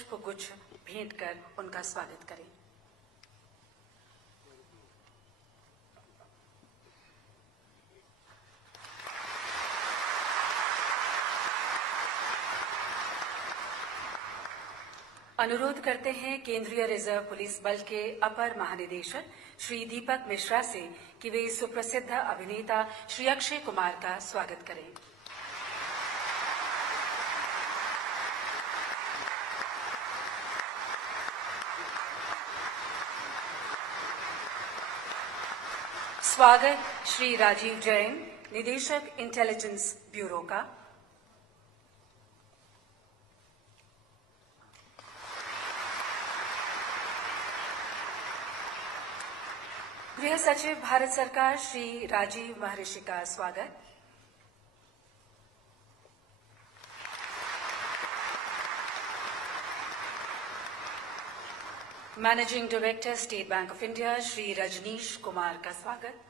पुष्प गुच्छ भेंट कर उनका स्वागत करें। अनुरोध करते हैं केंद्रीय रिजर्व पुलिस बल के अपर महानिदेशक श्री दीपक मिश्रा से कि वे सुप्रसिद्ध अभिनेता श्री अक्षय कुमार का स्वागत करें। स्वागत श्री राजीव जैन, निदेशक इंटेलिजेंस ब्यूरो का। गृह सचिव भारत सरकार श्री राजीव महर्षि का स्वागत। Managing director State Bank of India Shri Rajneesh Kumar का स्वागत।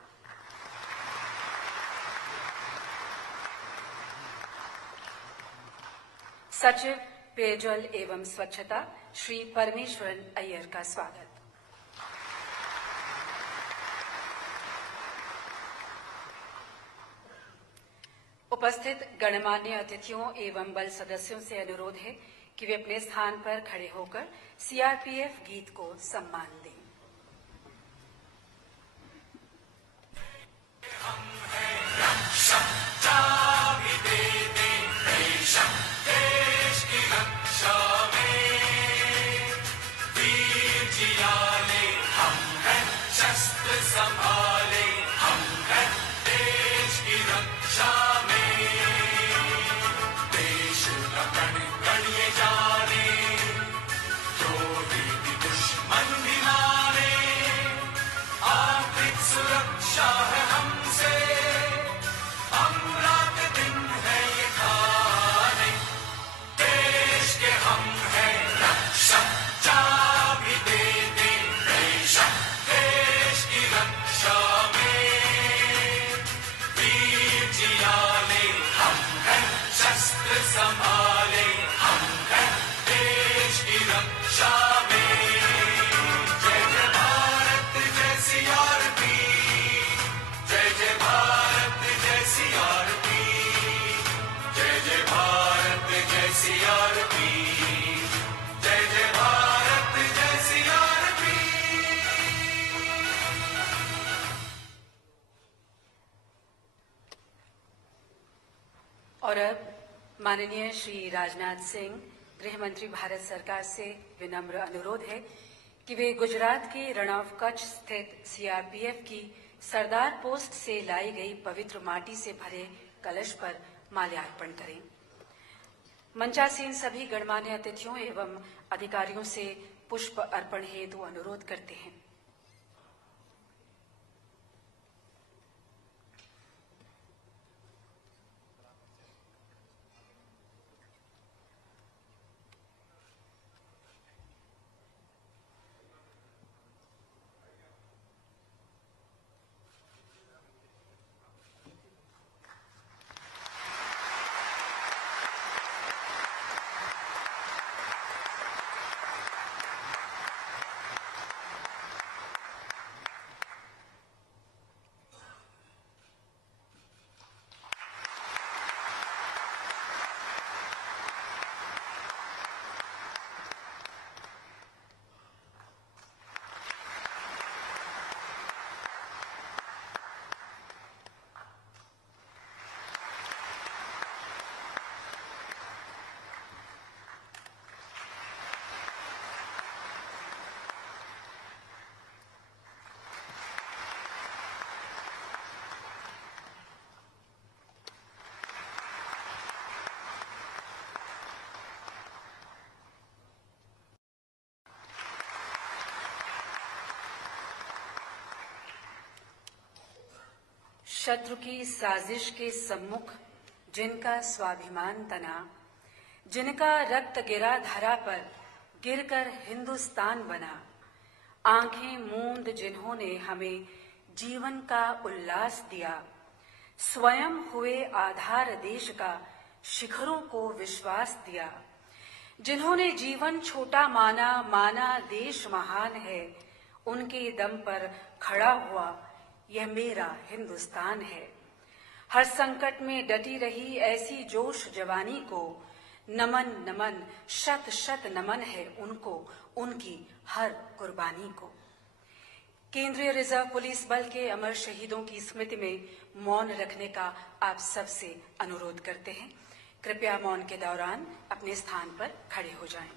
सचिव पेयजल एवं स्वच्छता श्री परमेश्वरन अय्यर का स्वागत। उपस्थित गणमान्य अतिथियों एवं बल सदस्यों से अनुरोध है कि वे अपने स्थान पर खड़े होकर सीआरपीएफ गीत को सम्मान दें। और अब माननीय श्री राजनाथ सिंह, गृह मंत्री भारत सरकार से विनम्र अनुरोध है कि वे गुजरात के रण ऑफ कच्छ स्थित सीआरपीएफ की सरदार पोस्ट से लाई गई पवित्र माटी से भरे कलश पर माल्यार्पण करें। मंचासीन सभी गणमान्य अतिथियों एवं अधिकारियों से पुष्प अर्पण हेतु अनुरोध करते हैं। शत्रु की साजिश के सम्मुख जिनका स्वाभिमान तना, जिनका रक्त गिरा धरा पर गिरकर हिंदुस्तान बना, आंखें मूंद जिन्होंने हमें जीवन का उल्लास दिया, स्वयं हुए आधार देश का, शिखरों को विश्वास दिया, जिन्होंने जीवन छोटा माना, माना देश महान है, उनके दम पर खड़ा हुआ यह मेरा हिंदुस्तान है। हर संकट में डटी रही ऐसी जोश जवानी को नमन नमन शत शत नमन है उनको, उनकी हर कुर्बानी को। केंद्रीय रिजर्व पुलिस बल के अमर शहीदों की स्मृति में मौन रखने का आप सबसे अनुरोध करते हैं। कृपया मौन के दौरान अपने स्थान पर खड़े हो जाएं।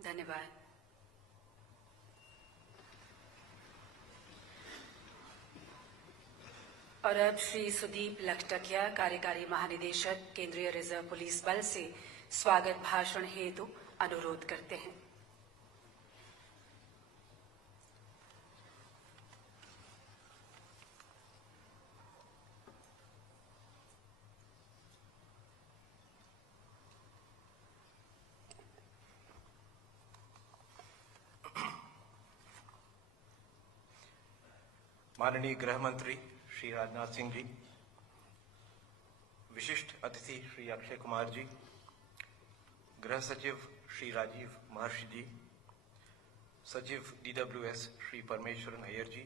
धन्यवाद। और अब श्री सुदीप लखटकिया, कार्यकारी महानिदेशक केंद्रीय रिजर्व पुलिस बल से स्वागत भाषण हेतु अनुरोध करते हैं। माननीय गृह मंत्री श्री राजनाथ सिंह जी, विशिष्ट अतिथि श्री अक्षय कुमार जी, गृह सचिव श्री राजीव महर्षि जी, सचिव DWS श्री परमेश्वरन अय्यर जी,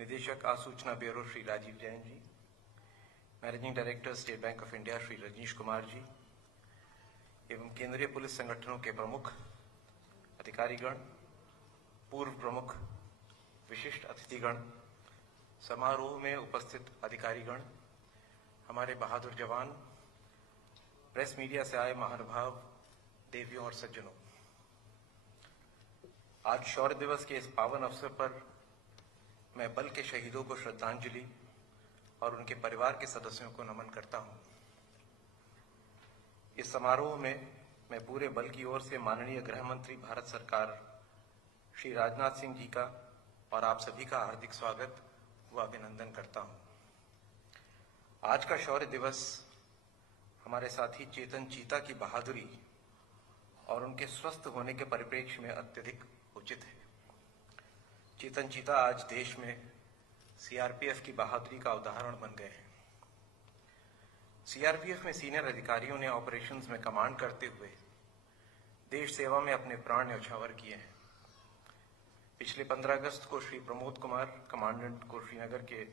निदेशक आसूचना bureau Shri Rajiv Jain ji, managing director State Bank of India Shri Rajneesh Kumar ji एवं केंद्रीय पुलिस संगठनों के प्रमुख अधिकारीगण, पूर्व प्रमुख, विशिष्ट अतिथिगण, समारोह में उपस्थित अधिकारीगण, हमारे बहादुर जवान, प्रेस मीडिया से आए महानुभाव, देवियों और सज्जनों, आज शौर्य दिवस के इस पावन अवसर पर मैं बल के शहीदों को श्रद्धांजलि और उनके परिवार के सदस्यों को नमन करता हूं। इस समारोह में मैं पूरे बल की ओर से माननीय गृह मंत्री भारत सरकार श्री राजनाथ सिंह जी का और आप सभी का हार्दिक स्वागत व अभिनंदन करता हूं। आज का शौर्य दिवस हमारे साथी चेतन चीता की बहादुरी और उनके स्वस्थ होने के परिप्रेक्ष्य में अत्यधिक उचित है। चेतन चीता आज देश में CRPF की बहादुरी का उदाहरण बन गए हैं। CRPF में सीनियर अधिकारियों ने ऑपरेशंस में कमांड करते हुए देश सेवा में अपने प्राण न्यौछावर किए हैं। पिछले 15 अगस्त को श्री प्रमोद कुमार, कमांडेंट को श्रीनगर के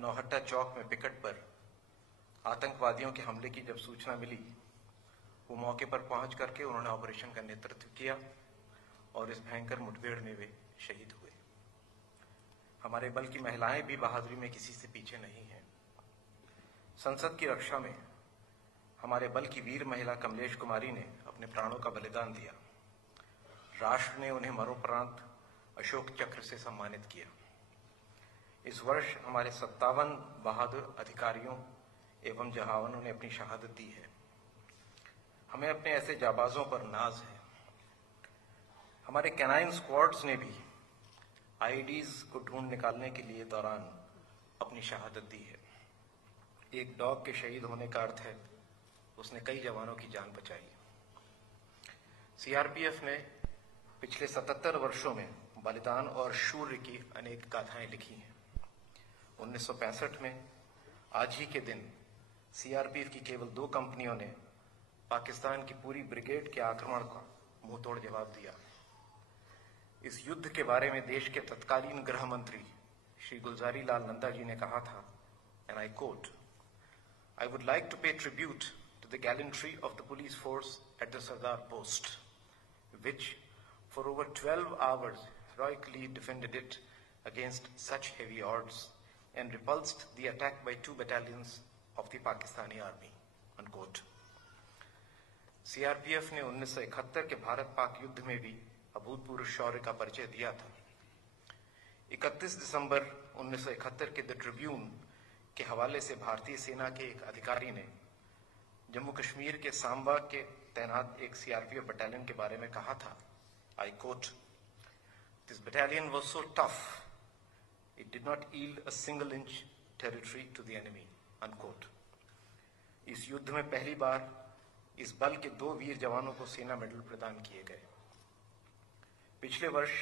नौहट्टा चौक में पिकेट पर आतंकवादियों के हमले की जब सूचना मिली, वो मौके पर पहुंच करके उन्होंने ऑपरेशन का नेतृत्व किया और इस भयंकर मुठभेड़ में वे शहीद हुए। हमारे बल की महिलाएं भी बहादुरी में किसी से पीछे नहीं हैं। संसद की रक्षा में हमारे बल की वीर महिला कमलेश कुमारी ने अपने प्राणों का बलिदान दिया। राष्ट्र ने उन्हें मरणोपरांत अशोक चक्र से सम्मानित किया। इस वर्ष हमारे 57 बहादुर अधिकारियों एवं जवानों ने अपनी शहादत दी है। हमें अपने ऐसे जाबाजों पर नाज है। हमारे कैनाइन स्क्वाड्स ने भी IEDs को ढूंढ निकालने के लिए दौरान अपनी शहादत दी है। एक डॉग के शहीद होने का अर्थ है उसने कई जवानों की जान बचाई। CRPF ने पिछले 77 वर्षों में बलिदान और शौर्य की अनेक गाथाएं लिखी हैं। 1965 में आज ही के दिन CRPF की केवल 2 कंपनियों ने पाकिस्तान की पूरी ब्रिगेड के आक्रमण का मुंहतोड़ जवाब दिया। इस युद्ध के बारे में देश के तत्कालीन गृह मंत्री श्री गुलजारी लाल नंदा जी ने कहा था, and I quote, "I would like to pay tribute to the gallantry of the police force at the Sardar post, which for over 12 hours heroically defended it against such heavy odds and repulsed the attack by 2 battalions of the Pakistani army." Unquote. CRPF ने 1971 के भारत-पाक युद्ध में भी अभूतपूर्व शौर्य का परिचय दिया था। 31 दिसंबर 1971 के द ट्रिब्यून के हवाले से भारतीय सेना के एक अधिकारी ने जम्मू कश्मीर के सांबा के तैनात एक सीआरपीएफ बटालियन के बारे में कहा था, I quote, this battalion was so tough, it did not yield a single inch territory to the enemy, unquote. इस युद्ध में पहली बार इस बल के 2 वीर जवानों को सेना मेडल प्रदान किए गए। पिछले वर्ष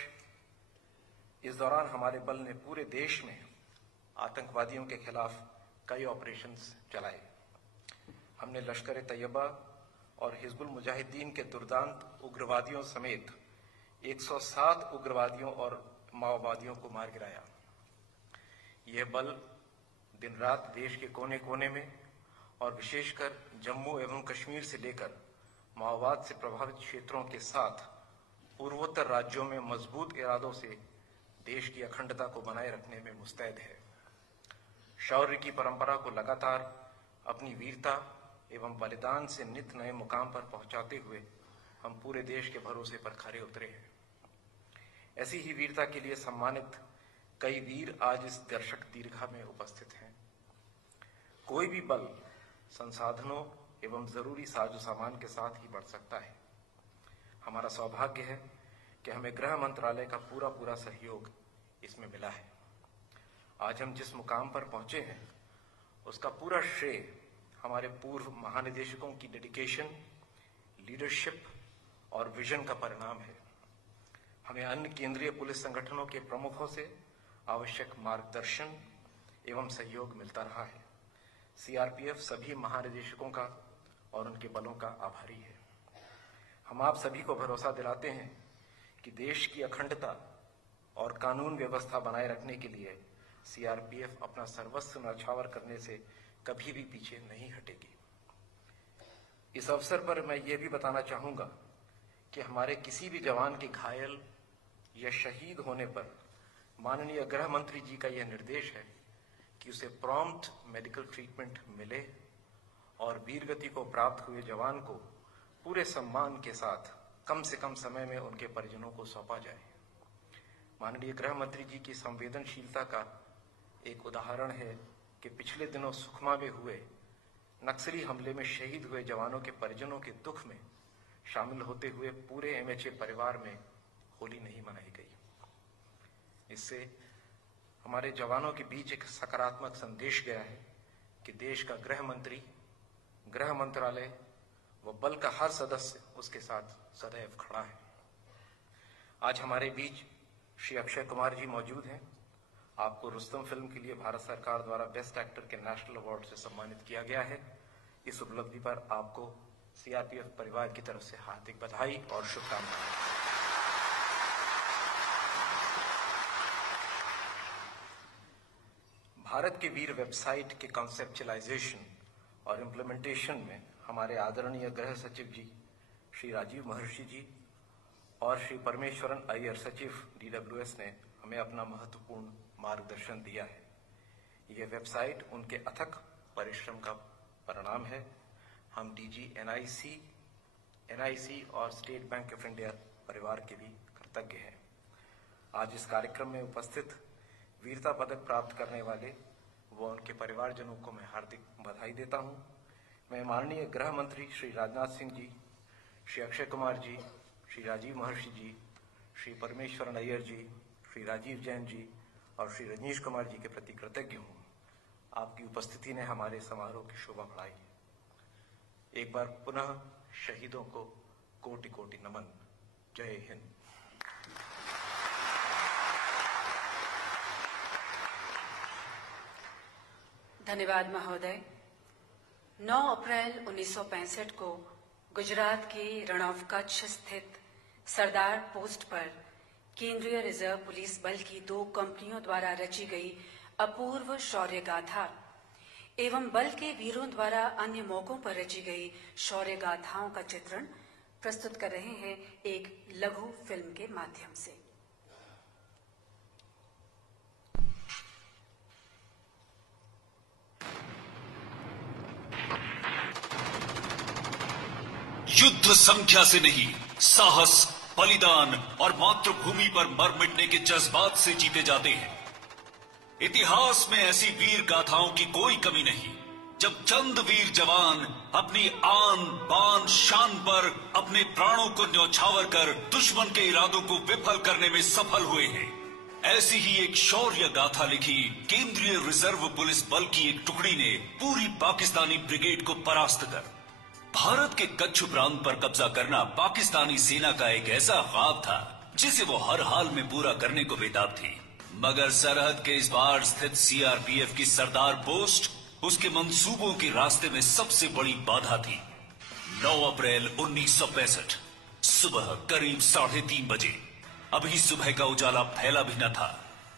इस दौरान हमारे बल ने पूरे देश में आतंकवादियों के खिलाफ कई ऑपरेशंस चलाए। हमने लश्कर तैयबा और हिजबुल मुजाहिदीन के दुर्दांत उग्रवादियों समेत 107 उग्रवादियों और माओवादियों को मार गिराया। यह बल दिन रात देश के कोने कोने में और विशेषकर जम्मू एवं कश्मीर से लेकर माओवाद से प्रभावित क्षेत्रों के साथ पूर्वोत्तर राज्यों में मजबूत इरादों से देश की अखंडता को बनाए रखने में मुस्तैद है। शौर्य की परंपरा को लगातार अपनी वीरता एवं बलिदान से नित नए मुकाम पर पहुंचाते हुए हम पूरे देश के भरोसे पर खरे उतरे हैं। ऐसी ही वीरता के लिए सम्मानित कई वीर आज इस दर्शक दीर्घा में उपस्थित हैं। कोई भी बल संसाधनों एवं जरूरी साजो सामान के साथ ही बढ़ सकता है। हमारा सौभाग्य है कि हमें गृह मंत्रालय का पूरा सहयोग इसमें मिला है। आज हम जिस मुकाम पर पहुंचे हैं उसका पूरा श्रेय हमारे पूर्व महानिदेशकों की डेडिकेशन, लीडरशिप और विजन का परिणाम है। हमें अन्य केंद्रीय पुलिस संगठनों के प्रमुखों से आवश्यक मार्गदर्शन एवं सहयोग मिलता रहा है। सीआरपीएफ सभी महानिदेशकों का और उनके बलों का आभारी है। हम आप सभी को भरोसा दिलाते हैं कि देश की अखंडता और कानून व्यवस्था बनाए रखने के लिए सीआरपीएफ अपना सर्वस्व न्यौछावर करने से कभी भी पीछे नहीं हटेगी। इस अवसर पर मैं ये भी बताना चाहूंगा कि हमारे किसी भी जवान के घायल या शहीद होने पर माननीय गृह मंत्री जी का यह निर्देश है कि उसे प्रॉम्प्ट मेडिकल ट्रीटमेंट मिले और वीरगति को प्राप्त हुए जवान को पूरे सम्मान के साथ कम से कम समय में उनके परिजनों को सौंपा जाए। माननीय गृह मंत्री जी की संवेदनशीलता का एक उदाहरण है कि पिछले दिनों सुकमा में हुए नक्सली हमले में शहीद हुए जवानों के परिजनों के दुख में शामिल होते हुए पूरे एमएचए परिवार में होली नहीं मनाई गई। इससे हमारे जवानों के बीच एक सकारात्मक संदेश गया है कि देश का गृह मंत्री, गृह मंत्रालय व बल का हर सदस्य उसके साथ सदैव खड़ा है। आज हमारे बीच श्री अक्षय कुमार जी मौजूद हैं। आपको रुस्तम फिल्म के लिए भारत सरकार द्वारा बेस्ट एक्टर के नेशनल अवार्ड से सम्मानित किया गया है। इस उपलब्धि पर आपको सीआरपीएफ परिवार की तरफ से हार्दिक बधाई और शुभकामनाएं। भारत के वीर वेबसाइट के कॉन्सेप्चुअलाइजेशन और इम्प्लीमेंटेशन में हमारे आदरणीय गृह सचिव जी श्री राजीव महर्षि जी और श्री परमेश्वरन अय्यर सचिव DWS ने हमें अपना महत्वपूर्ण मार्गदर्शन दिया है। यह वेबसाइट उनके अथक परिश्रम का परिणाम है। हम DG NIC और स्टेट बैंक ऑफ इंडिया परिवार के भी कृतज्ञ हैं। आज इस कार्यक्रम में उपस्थित वीरता पदक प्राप्त करने वाले व उनके परिवारजनों को मैं हार्दिक बधाई देता हूं। मैं माननीय गृह मंत्री श्री राजनाथ सिंह जी, श्री अक्षय कुमार जी, श्री राजीव महर्षि जी, श्री परमेश्वरन अय्यर जी, श्री राजीव जैन जी और श्री रजनीश कुमार जी के प्रति कृतज्ञ हूँ। आपकी उपस्थिति ने हमारे समारोह की शोभा बढ़ाई। एक बार पुनः शहीदों को कोटि कोटि नमन। जय हिंद। धन्यवाद महोदय। 9 अप्रैल 1965 को गुजरात के रण ऑफ कच्छ स्थित सरदार पोस्ट पर केंद्रीय रिजर्व पुलिस बल की 2 कंपनियों द्वारा रची गई अपूर्व शौर्य गाथा एवं बल के वीरों द्वारा अन्य मौकों पर रची गई शौर्य गाथाओं का चित्रण प्रस्तुत कर रहे हैं एक लघु फिल्म के माध्यम से। युद्ध संख्या से नहीं, साहस, बलिदान और मातृभूमि पर मर मिटने के जज्बात से जीते जाते हैं। इतिहास में ऐसी वीर गाथाओं की कोई कमी नहीं। जब चंद वीर जवान अपनी आन बान शान पर अपने प्राणों को न्यौछावर कर दुश्मन के इरादों को विफल करने में सफल हुए हैं। ऐसी ही एक शौर्य गाथा लिखी केंद्रीय रिजर्व पुलिस बल की एक टुकड़ी ने पूरी पाकिस्तानी ब्रिगेड को परास्त कर भारत के कच्छ प्रांत पर कब्जा करना पाकिस्तानी सेना का एक ऐसा ख्वाब था जिसे वो हर हाल में पूरा करने को बेताब थी। मगर सरहद के इस पार स्थित सीआरपीएफ की सरदार पोस्ट उसके मंसूबों के रास्ते में सबसे बड़ी बाधा थी। 9 अप्रैल 1965 सुबह करीब 3:30 बजे, अभी सुबह का उजाला फैला भी न था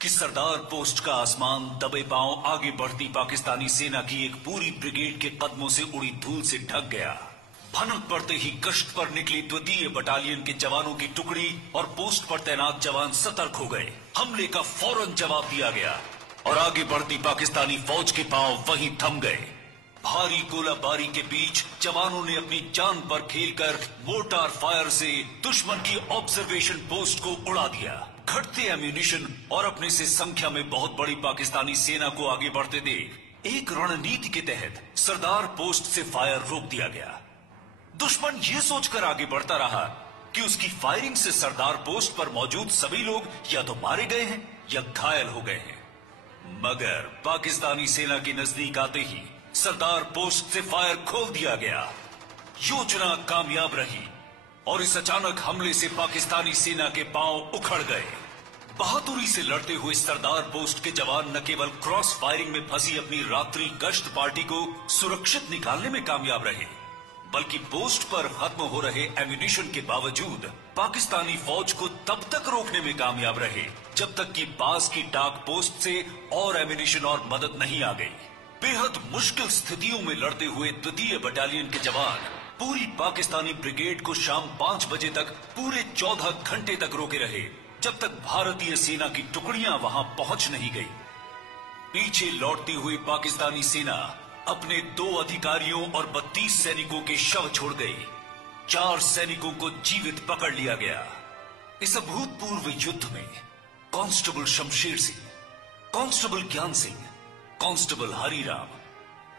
कि सरदार पोस्ट का आसमान दबे पांव आगे बढ़ती पाकिस्तानी सेना की एक पूरी ब्रिगेड के कदमों से उड़ी धूल से ढक गया। भनक पड़ते ही गश्त पर निकली द्वितीय बटालियन के जवानों की टुकड़ी और पोस्ट पर तैनात जवान सतर्क हो गए। हमले का फौरन जवाब दिया गया और आगे बढ़ती पाकिस्तानी फौज के पांव वहीं थम गए। भारी गोलाबारी के बीच जवानों ने अपनी जान पर खेलकर मोर्टार फायर से दुश्मन की ऑब्जर्वेशन पोस्ट को उड़ा दिया। घटते एम्यूनिशन और अपने से संख्या में बहुत बड़ी पाकिस्तानी सेना को आगे बढ़ते देख एक रणनीति के तहत सरदार पोस्ट से फायर रोक दिया गया। दुश्मन ये सोचकर आगे बढ़ता रहा कि उसकी फायरिंग से सरदार पोस्ट पर मौजूद सभी लोग या तो मारे गए हैं या घायल हो गए हैं। मगर पाकिस्तानी सेना के नजदीक आते ही सरदार पोस्ट से फायर खोल दिया गया। योजना कामयाब रही और इस अचानक हमले से पाकिस्तानी सेना के पांव उखड़ गए। बहादुरी से लड़ते हुए सरदार पोस्ट के जवान न केवल क्रॉस फायरिंग में फंसी अपनी रात्रि गश्त पार्टी को सुरक्षित निकालने में कामयाब रहे, बल्कि पोस्ट पर खत्म हो रहे एम्यूनिशन के बावजूद पाकिस्तानी फौज को तब तक रोकने में कामयाब रहे जब तक कि पास की डाक पोस्ट से और एम्यूनिशन और मदद नहीं आ गई। बेहद मुश्किल स्थितियों में लड़ते हुए द्वितीय बटालियन के जवान पूरी पाकिस्तानी ब्रिगेड को शाम 5 बजे तक पूरे 14 घंटे तक रोके रहे, जब तक भारतीय सेना की टुकड़ियां वहां पहुंच नहीं गई। पीछे लौटती हुई पाकिस्तानी सेना अपने 2 अधिकारियों और 32 सैनिकों के शव छोड़ गई। 4 सैनिकों को जीवित पकड़ लिया गया। इस अभूतपूर्व युद्ध में कांस्टेबल शमशेर सिंह, कांस्टेबल ज्ञान सिंह, कांस्टेबल हरिराम,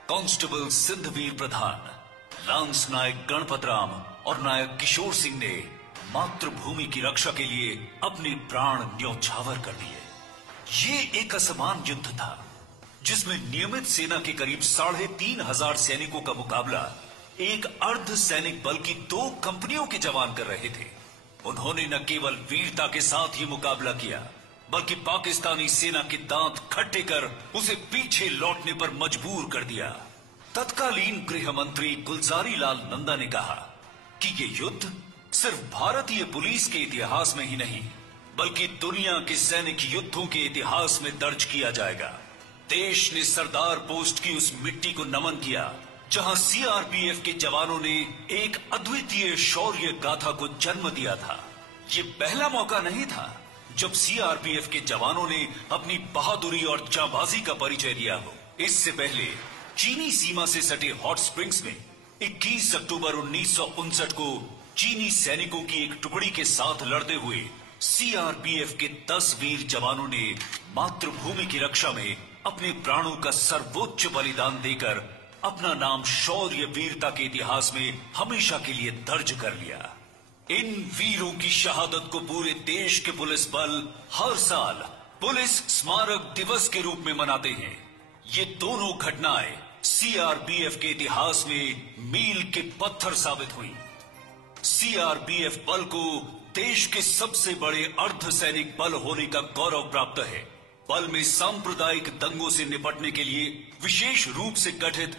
कांस्टेबल सिंधवीर प्रधान, लांस नायक गणपत राम और नायक किशोर सिंह ने मातृभूमि की रक्षा के लिए अपने प्राण न्यौछावर कर दिए। ये एक असमान युद्ध था जिसमें नियमित सेना के करीब 3500 सैनिकों का मुकाबला एक अर्ध सैनिक बल की 2 कंपनियों के जवान कर रहे थे। उन्होंने न केवल वीरता के साथ ही मुकाबला किया, बल्कि पाकिस्तानी सेना के दांत खट्टे कर उसे पीछे लौटने पर मजबूर कर दिया। तत्कालीन गृह मंत्री गुलजारी लाल नंदा ने कहा कि ये युद्ध सिर्फ भारतीय पुलिस के इतिहास में ही नहीं, बल्कि दुनिया के सैनिक युद्धों के इतिहास में दर्ज किया जाएगा। देश ने सरदार पोस्ट की उस मिट्टी को नमन किया जहां सीआरपीएफ के जवानों ने एक अद्वितीय शौर्य गाथा को जन्म दिया था। ये पहला मौका नहीं था जब सीआरपीएफ के जवानों ने अपनी बहादुरी और जांबाजी का परिचय दिया हो। इससे पहले चीनी सीमा से सटे हॉट स्प्रिंग्स में 21 अक्टूबर 1959 को चीनी सैनिकों की एक टुकड़ी के साथ लड़ते हुए सीआरपीएफ के 10 वीर जवानों ने मातृभूमि की रक्षा में अपने प्राणों का सर्वोच्च बलिदान देकर अपना नाम शौर्य वीरता के इतिहास में हमेशा के लिए दर्ज कर लिया। इन वीरों की शहादत को पूरे देश के पुलिस बल हर साल पुलिस स्मारक दिवस के रूप में मनाते हैं। ये दोनों घटनाएं सीआरपीएफ के इतिहास में मील के पत्थर साबित हुई। सीआरपीएफ बल को देश के सबसे बड़े अर्धसैनिक बल होने का गौरव प्राप्त है। बल में सांप्रदायिक दंगों से निपटने के लिए विशेष रूप से गठित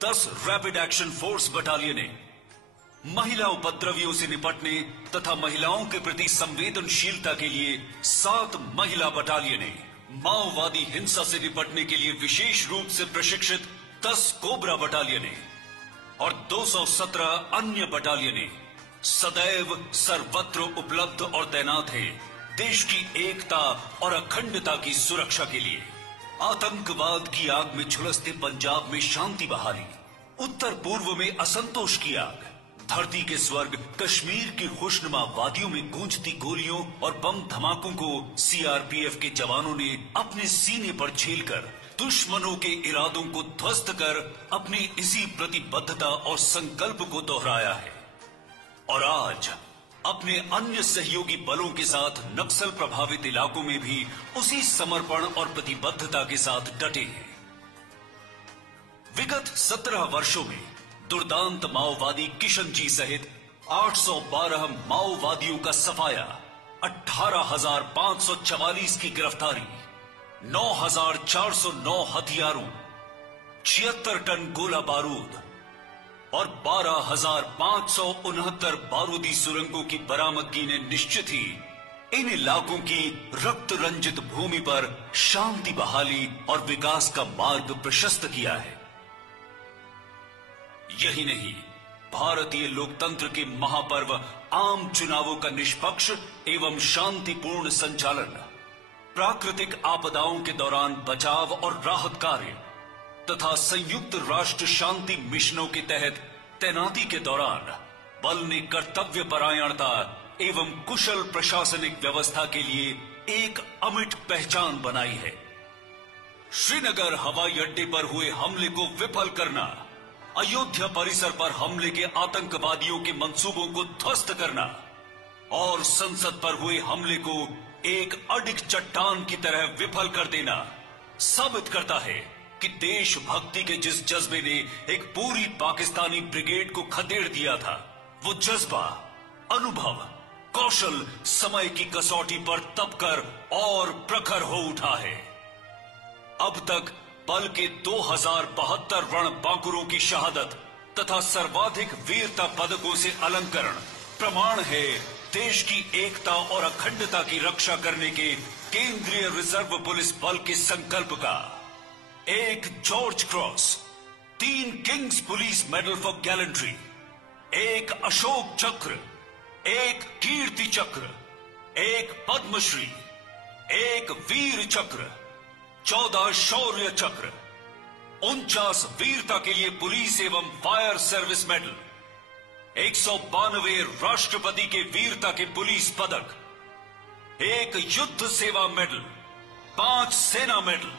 10 रैपिड एक्शन फोर्स बटालियनें, महिला उपद्रवियों से निपटने तथा महिलाओं के प्रति संवेदनशीलता के लिए 7 महिला बटालियनें, माओवादी हिंसा से निपटने के लिए विशेष रूप से प्रशिक्षित 10 कोबरा बटालियनें और 217 अन्य बटालियनें सदैव सर्वत्र उपलब्ध और तैनात हैं देश की एकता और अखंडता की सुरक्षा के लिए। आतंकवाद की आग में झुलसते पंजाब में शांति बहाली, उत्तर पूर्व में असंतोष की आग, धरती के स्वर्ग कश्मीर की खुशनुमा वादियों में गूंजती गोलियों और बम धमाकों को सीआरपीएफ के जवानों ने अपने सीने पर झेलकर दुश्मनों के इरादों को ध्वस्त कर अपनी इसी प्रतिबद्धता और संकल्प को दोहराया है और आज अपने अन्य सहयोगी बलों के साथ नक्सल प्रभावित इलाकों में भी उसी समर्पण और प्रतिबद्धता के साथ डटे हैं। विगत 17 वर्षों में दुर्दांत माओवादी किशन जी सहित 812 माओवादियों का सफाया, 18,544 की गिरफ्तारी, 9,409 हथियारों, 76 टन गोला बारूद और 12,569 बारूदी सुरंगों की बरामदगी ने निश्चित ही इन इलाकों की रक्त रंजित भूमि पर शांति बहाली और विकास का मार्ग प्रशस्त किया है। यही नहीं, भारतीय लोकतंत्र के महापर्व आम चुनावों का निष्पक्ष एवं शांतिपूर्ण संचालन, प्राकृतिक आपदाओं के दौरान बचाव और राहत कार्य तथा संयुक्त राष्ट्र शांति मिशनों के तहत तैनाती के दौरान बल ने कर्तव्य परायणता एवं कुशल प्रशासनिक व्यवस्था के लिए एक अमिट पहचान बनाई है। श्रीनगर हवाई अड्डे पर हुए हमले को विफल करना, अयोध्या परिसर पर हमले के आतंकवादियों के मंसूबों को ध्वस्त करना और संसद पर हुए हमले को एक अडिग चट्टान की तरह विफल कर देना साबित करता है कि देशभक्ति के जिस जज्बे ने एक पूरी पाकिस्तानी ब्रिगेड को खदेड़ दिया था, वो जज्बा, अनुभव, कौशल समय की कसौटी पर तपकर और प्रखर हो उठा है। अब तक बल के 2072 रण बांकुरों की शहादत तथा सर्वाधिक वीरता पदकों से अलंकरण प्रमाण है देश की एकता और अखंडता की रक्षा करने के केंद्रीय रिजर्व पुलिस बल के संकल्प का। एक George cross, 3 Kings police medal for gallantry, एक अशोक चक्र, एक कीर्ति चक्र, एक पद्मश्री, एक वीर चक्र, 14 शौर्य चक्र, 49 वीरता के लिए पुलिस एवं फायर सर्विस मेडल, 192 राष्ट्रपति के वीरता के पुलिस पदक, एक युद्ध सेवा मेडल, 5 सेना मेडल,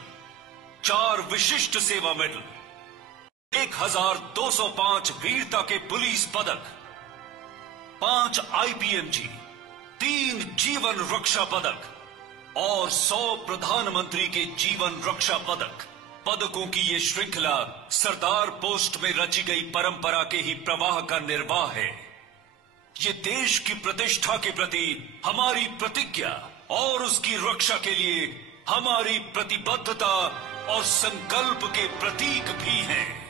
4 विशिष्ट सेवा मेडल, 1205 वीरता के पुलिस पदक, 5 आईपीएमजी, 3 जीवन रक्षा पदक और 100 प्रधानमंत्री के जीवन रक्षा पदक। पदकों की ये श्रृंखला सरदार पोस्ट में रची गई परंपरा के ही प्रवाह का निर्वाह है। ये देश की प्रतिष्ठा के प्रति हमारी प्रतिज्ञा और उसकी रक्षा के लिए हमारी प्रतिबद्धता और संकल्प के प्रतीक भी हैं।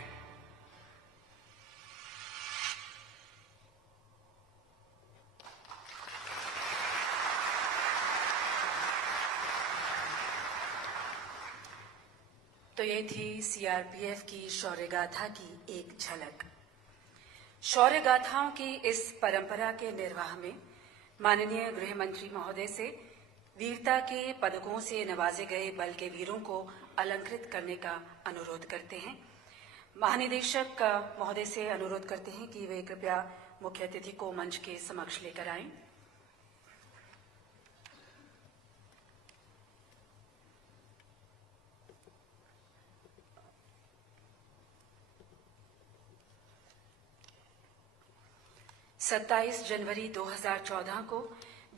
तो ये थी सीआरपीएफ की शौर्य गाथा की एक झलक। शौर्य गाथाओं की इस परंपरा के निर्वाह में माननीय गृह मंत्री महोदय से वीरता के पदकों से नवाजे गए बल के वीरों को अलंकृत करने का अनुरोध करते हैं। महानिदेशक महोदय से अनुरोध करते हैं कि वे कृपया मुख्य अतिथि को मंच के समक्ष लेकर आएं। सत्ताईस जनवरी 2014 को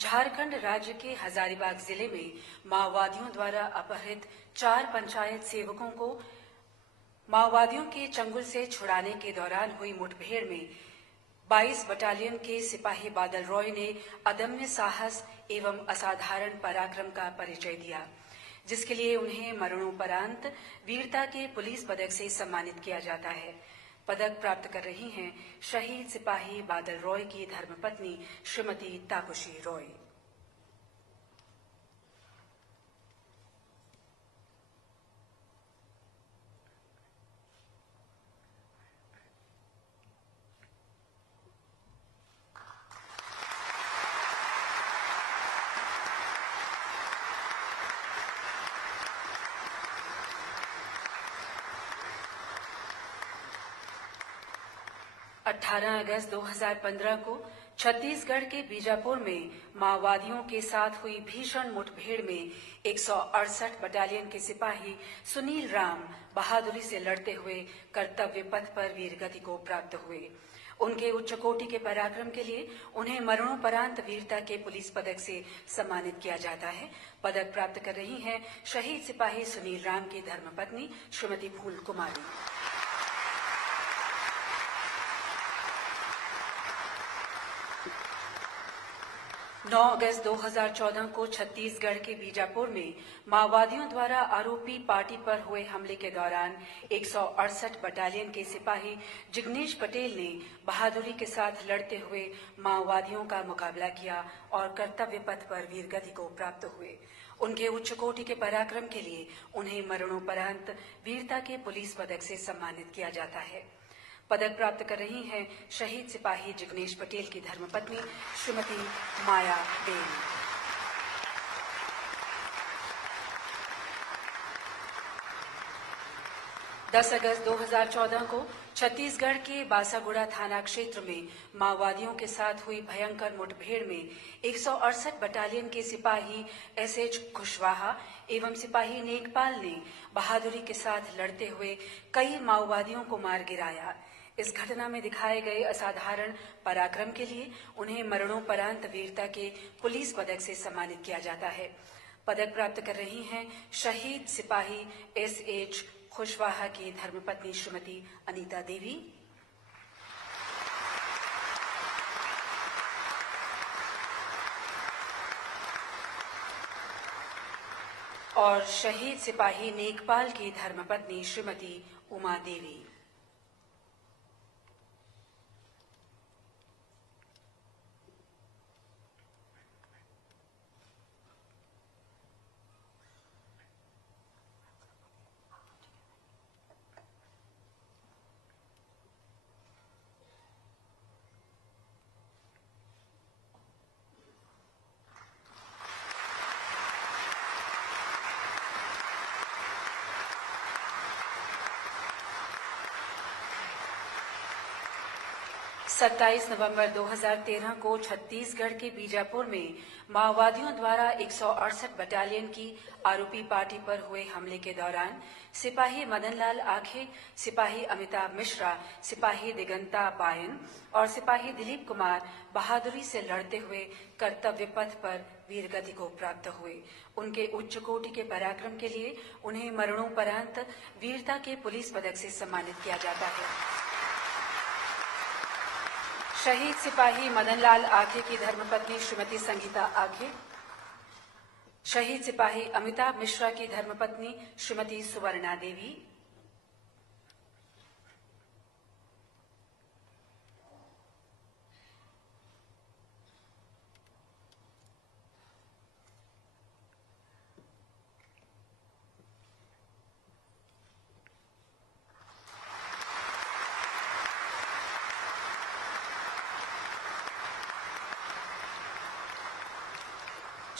झारखंड राज्य के हजारीबाग जिले में माओवादियों द्वारा अपहृत 4 पंचायत सेवकों को माओवादियों के चंगुल से छुड़ाने के दौरान हुई मुठभेड़ में 22 बटालियन के सिपाही बादल रॉय ने अदम्य साहस एवं असाधारण पराक्रम का परिचय दिया, जिसके लिए उन्हें मरणोपरांत वीरता के पुलिस पदक से सम्मानित किया जाता है। पदक प्राप्त कर रही हैं शहीद सिपाही बादल रॉय की धर्मपत्नी श्रीमती ताकुशी रॉय। 18 अगस्त 2015 को छत्तीसगढ़ के बीजापुर में माओवादियों के साथ हुई भीषण मुठभेड़ में 168 बटालियन के सिपाही सुनील राम बहादुरी से लड़ते हुए कर्तव्य पथ पर वीरगति को प्राप्त हुए। उनके उच्च कोटि के पराक्रम के लिए उन्हें मरणोपरांत वीरता के पुलिस पदक से सम्मानित किया जाता है। पदक प्राप्त कर रही हैं शहीद सिपाही सुनील राम की धर्मपत्नी श्रीमती फूल कुमारी। नौ अगस्त 2014 को छत्तीसगढ़ के बीजापुर में माओवादियों द्वारा आरोपी पार्टी पर हुए हमले के दौरान 168 बटालियन के सिपाही जिग्नेश पटेल ने बहादुरी के साथ लड़ते हुए माओवादियों का मुकाबला किया और कर्तव्य पथ पर वीरगति को प्राप्त हुए। उनके उच्च कोटि के पराक्रम के लिए उन्हें मरणोपरांत वीरता के पुलिस पदक से सम्मानित किया जाता है। पदक प्राप्त कर रही हैं शहीद सिपाही जिग्नेश पटेल की धर्मपत्नी श्रीमती माया बेन। दस अगस्त 2014 को छत्तीसगढ़ के बासागुड़ा थाना क्षेत्र में माओवादियों के साथ हुई भयंकर मुठभेड़ में 168 बटालियन के सिपाही एसएच कुशवाहा एवं सिपाही नेकपाल ने बहादुरी के साथ लड़ते हुए कई माओवादियों को मार गिराया। इस घटना में दिखाए गए असाधारण पराक्रम के लिए उन्हें मरणोपरांत वीरता के पुलिस पदक से सम्मानित किया जाता है। पदक प्राप्त कर रही हैं शहीद सिपाही एसएच कुशवाहा की धर्मपत्नी श्रीमती अनीता देवी। और शहीद सिपाही नेकपाल की धर्मपत्नी श्रीमती उमा देवी। सत्ताईस नवंबर 2013 को छत्तीसगढ़ के बीजापुर में माओवादियों द्वारा 168 बटालियन की आरोपी पार्टी पर हुए हमले के दौरान सिपाही मदनलाल आखे, सिपाही अमिताभ मिश्रा, सिपाही दिगंता बायन और सिपाही दिलीप कुमार बहादुरी से लड़ते हुए कर्तव्य पथ पर वीरगति को प्राप्त हुए। उनके उच्च कोटि के पराक्रम के लिए उन्हें मरणोपरांत वीरता के पुलिस पदक से सम्मानित किया जाता है। शहीद सिपाही मदनलाल आखे की धर्मपत्नी श्रीमती संगीता आखे, शहीद सिपाही अमिताभ मिश्रा की धर्मपत्नी श्रीमती सुवर्णा देवी,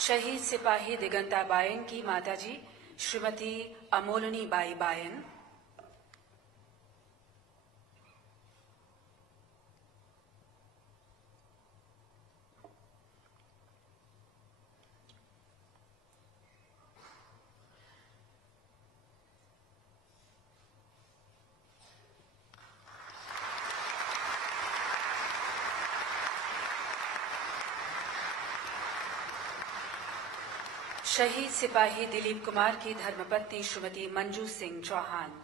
शहीद सिपाही दिगंता बायन की माताजी श्रीमती अमोलनी बाई बायन, शहीद सिपाही दिलीप कुमार की धर्मपत्नी श्रीमती मंजू सिंह चौहान,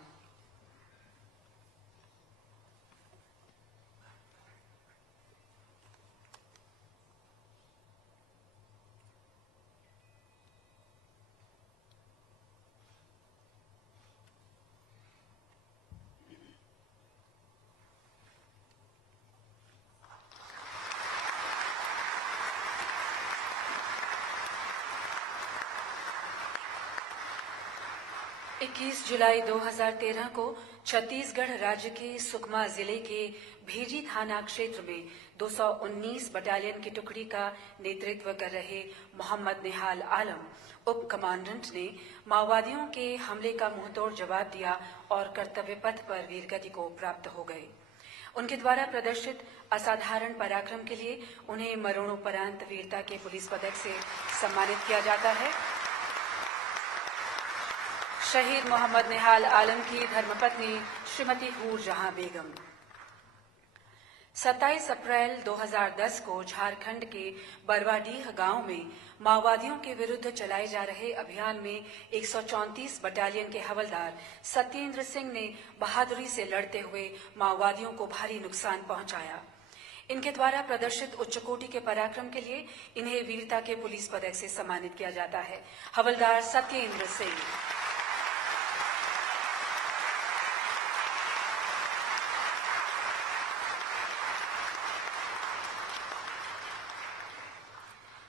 इक्कीस जुलाई 2013 को छत्तीसगढ़ राज्य के सुकमा जिले के भेजी थाना क्षेत्र में 219 बटालियन की टुकड़ी का नेतृत्व कर रहे मोहम्मद निहाल आलम उप कमांडेंट ने माओवादियों के हमले का मुंहतोड़ जवाब दिया और कर्तव्य पथ पर वीरगति को प्राप्त हो गए। उनके द्वारा प्रदर्शित असाधारण पराक्रम के लिए उन्हें मरणोपरांत वीरता के पुलिस पदक से सम्मानित किया जाता है। शहीद मोहम्मद निहाल आलम की धर्मपत्नी श्रीमती हूर जहां बेगम 27 अप्रैल 2010 को झारखंड के बरवाडीह गांव में माओवादियों के विरुद्ध चलाए जा रहे अभियान में 134 बटालियन के हवलदार सत्येंद्र सिंह ने बहादुरी से लड़ते हुए माओवादियों को भारी नुकसान पहुंचाया। इनके द्वारा प्रदर्शित उच्चकोटि के पराक्रम के लिए इन्हें वीरता के पुलिस पदक से सम्मानित किया जाता है। हवलदार सत्येंद्र सिंह।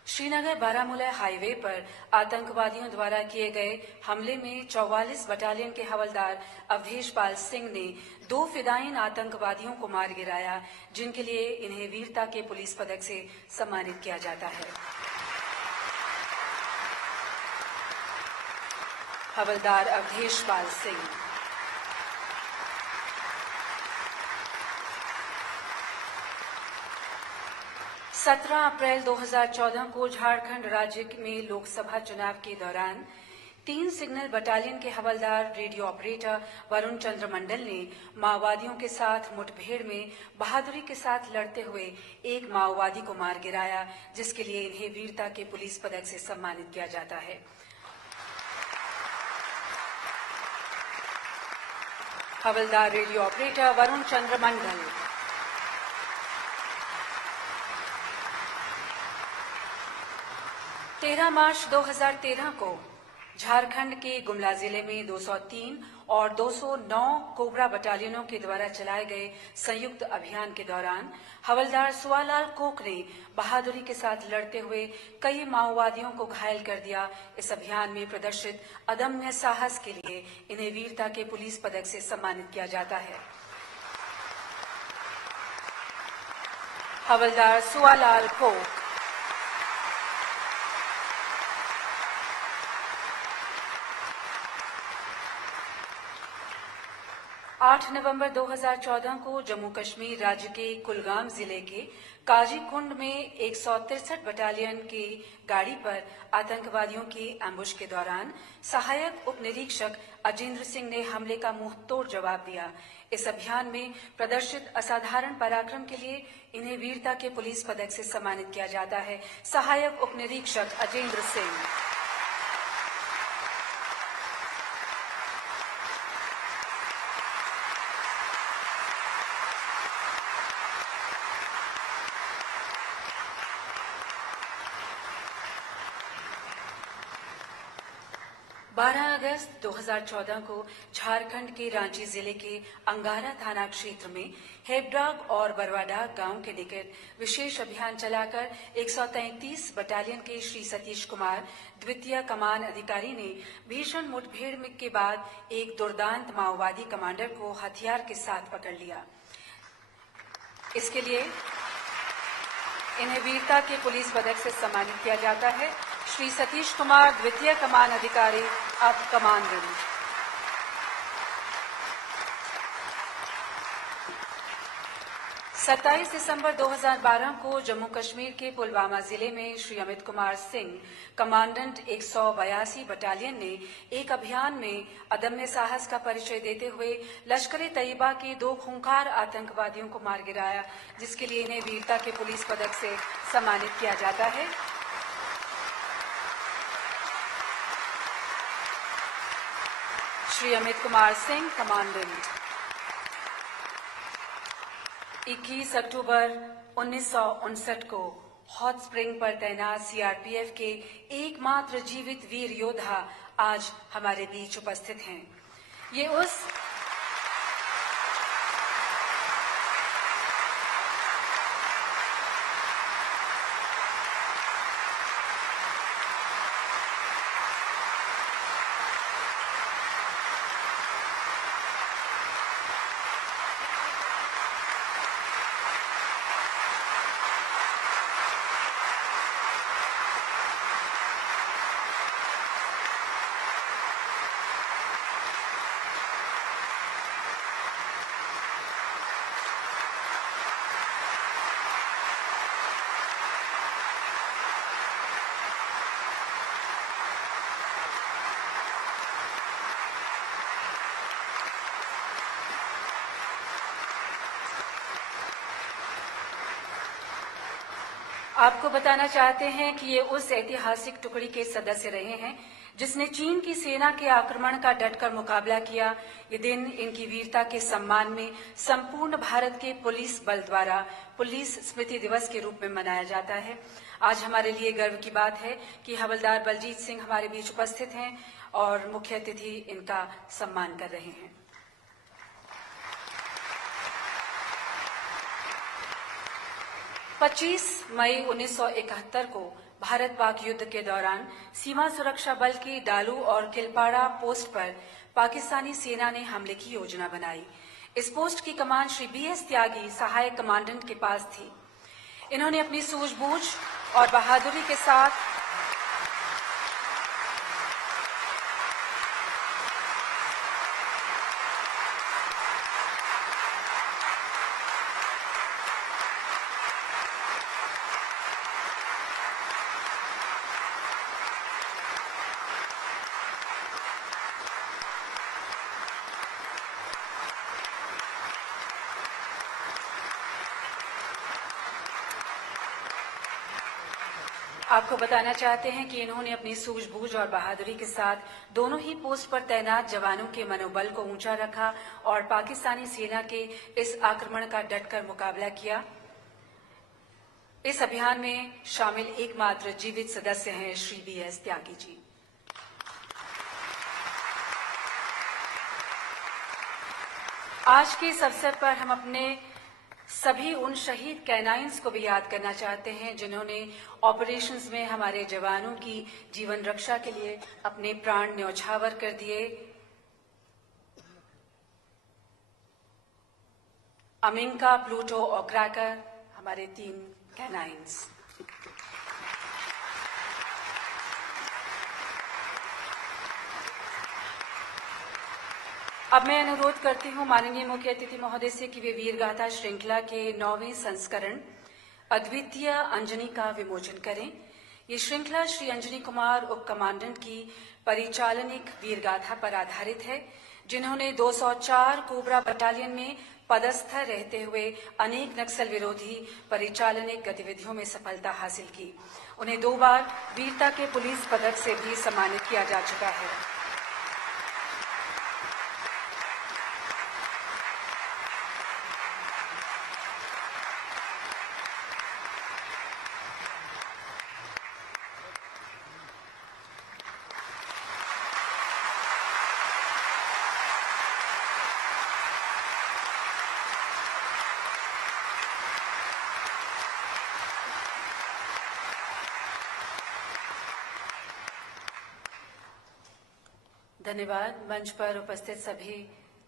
श्रीनगर बारामूला हाईवे पर आतंकवादियों द्वारा किए गए हमले में 44 बटालियन के हवलदार अवधेश पाल सिंह ने 2 फिदायीन आतंकवादियों को मार गिराया, जिनके लिए इन्हें वीरता के पुलिस पदक से सम्मानित किया जाता है। हवलदार अवधेश पाल सिंह। सत्रह अप्रैल 2014 को झारखंड राज्य में लोकसभा चुनाव के दौरान 3 सिग्नल बटालियन के हवलदार रेडियो ऑपरेटर वरुण चंद्र मंडल ने माओवादियों के साथ मुठभेड़ में बहादुरी के साथ लड़ते हुए एक माओवादी को मार गिराया, जिसके लिए इन्हें वीरता के पुलिस पदक से सम्मानित किया जाता है। हवलदार रेडियो ऑपरेटर वरुण चंद्र मंडल। 13 मार्च 2013 को झारखंड के गुमला जिले में 203 और 209 कोबरा बटालियनों के द्वारा चलाए गए संयुक्त अभियान के दौरान हवलदार सुवालाल कोक ने बहादुरी के साथ लड़ते हुए कई माओवादियों को घायल कर दिया। इस अभियान में प्रदर्शित अदम्य साहस के लिए इन्हें वीरता के पुलिस पदक से सम्मानित किया जाता है। हवलदार सुवालाल कोक। 8 नवंबर 2014 को जम्मू कश्मीर राज्य के कुलगाम जिले के काजीकुंड में 163 बटालियन की गाड़ी पर आतंकवादियों की एम्बुश के दौरान सहायक उप निरीक्षक अजेंद्र सिंह ने हमले का मुंहतोड़ जवाब दिया। इस अभियान में प्रदर्शित असाधारण पराक्रम के लिए इन्हें वीरता के पुलिस पदक से सम्मानित किया जाता है। सहायक उप निरीक्षक अजेंद्र सिंह। बारह अगस्त 2014 को झारखंड के रांची जिले के अंगारा थाना क्षेत्र में हेबडाग और बरवाडा गांव के निकट विशेष अभियान चलाकर 133 बटालियन के श्री सतीश कुमार द्वितीय कमान अधिकारी ने भीषण मुठभेड़ के बाद एक दुर्दांत माओवादी कमांडर को हथियार के साथ पकड़ लिया। इसके लिए इन्हें वीरता के पुलिस पदक से सम्मानित किया जाता है। श्री सतीश कुमार द्वितीय कमान अधिकारी अब कमांडेंट। सत्ताईस दिसंबर 2012 को जम्मू कश्मीर के पुलवामा जिले में श्री अमित कुमार सिंह कमांडेंट 182 बटालियन ने एक अभियान में अदम्य साहस का परिचय देते हुए लश्कर-ए तैयबा के 2 खूंखार आतंकवादियों को मार गिराया, जिसके लिए इन्हें वीरता के पुलिस पदक से सम्मानित किया जाता है। श्री अमित कुमार सिंह कमांडेंट। 21 अक्टूबर 1959 को हॉट स्प्रिंग पर तैनात सीआरपीएफ के एकमात्र जीवित वीर योद्धा आज हमारे बीच उपस्थित हैं। ये उस आपको बताना चाहते हैं कि ये उस ऐतिहासिक टुकड़ी के सदस्य रहे हैं जिसने चीन की सेना के आक्रमण का डटकर मुकाबला किया। ये दिन इनकी वीरता के सम्मान में संपूर्ण भारत के पुलिस बल द्वारा पुलिस स्मृति दिवस के रूप में मनाया जाता है। आज हमारे लिए गर्व की बात है कि हवलदार बलजीत सिंह हमारे बीच उपस्थित हैं और मुख्य अतिथि इनका सम्मान कर रहे हैं। पच्चीस मई 1971 को भारत पाक युद्ध के दौरान सीमा सुरक्षा बल की डालू और किलपाड़ा पोस्ट पर पाकिस्तानी सेना ने हमले की योजना बनाई। इस पोस्ट की कमान श्री BS त्यागी सहायक कमांडेंट के पास थी। इन्होंने अपनी सूझबूझ और बहादुरी के साथ आपको बताना चाहते हैं कि इन्होंने अपनी सूझबूझ और बहादुरी के साथ दोनों ही पोस्ट पर तैनात जवानों के मनोबल को ऊंचा रखा और पाकिस्तानी सेना के इस आक्रमण का डटकर मुकाबला किया। इस अभियान में शामिल एकमात्र जीवित सदस्य हैं श्री BS त्यागी जी। आज के इस अवसर पर हम अपने सभी उन शहीद कैनाइंस को भी याद करना चाहते हैं जिन्होंने ऑपरेशंस में हमारे जवानों की जीवन रक्षा के लिए अपने प्राण न्यौछावर कर दिए। अमिंका, प्लूटो और क्रैकर हमारे 3 कैनाइंस। अब मैं अनुरोध करती हूं माननीय मुख्य अतिथि महोदय से कि वे वीर गाथा श्रृंखला के 9वें संस्करण अद्वितीय अंजनी का विमोचन करें। ये श्रृंखला श्री अंजनी कुमार उप कमांडेंट की परिचालनिक वीर गाथा पर आधारित है, जिन्होंने 204 कोबरा बटालियन में पदस्थ रहते हुए अनेक नक्सल विरोधी परिचालनिक गतिविधियों में सफलता हासिल की। उन्हें 2 बार वीरता के पुलिस पदक से भी सम्मानित किया जा चुका है। धन्यवाद। मंच पर उपस्थित सभी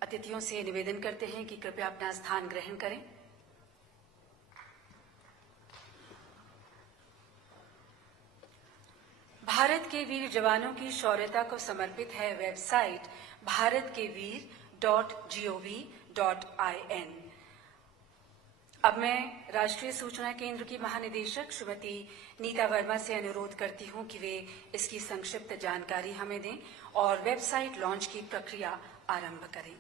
अतिथियों से निवेदन करते हैं कि कृपया अपना स्थान ग्रहण करें। भारत के वीर जवानों की शौर्यता को समर्पित है वेबसाइट bharatkeveer.gov.in। अब मैं राष्ट्रीय सूचना केंद्र की महानिदेशक श्रीमती नीता वर्मा से अनुरोध करती हूं कि वे इसकी संक्षिप्त जानकारी हमें दें और वेबसाइट लॉन्च की प्रक्रिया आरंभ करें।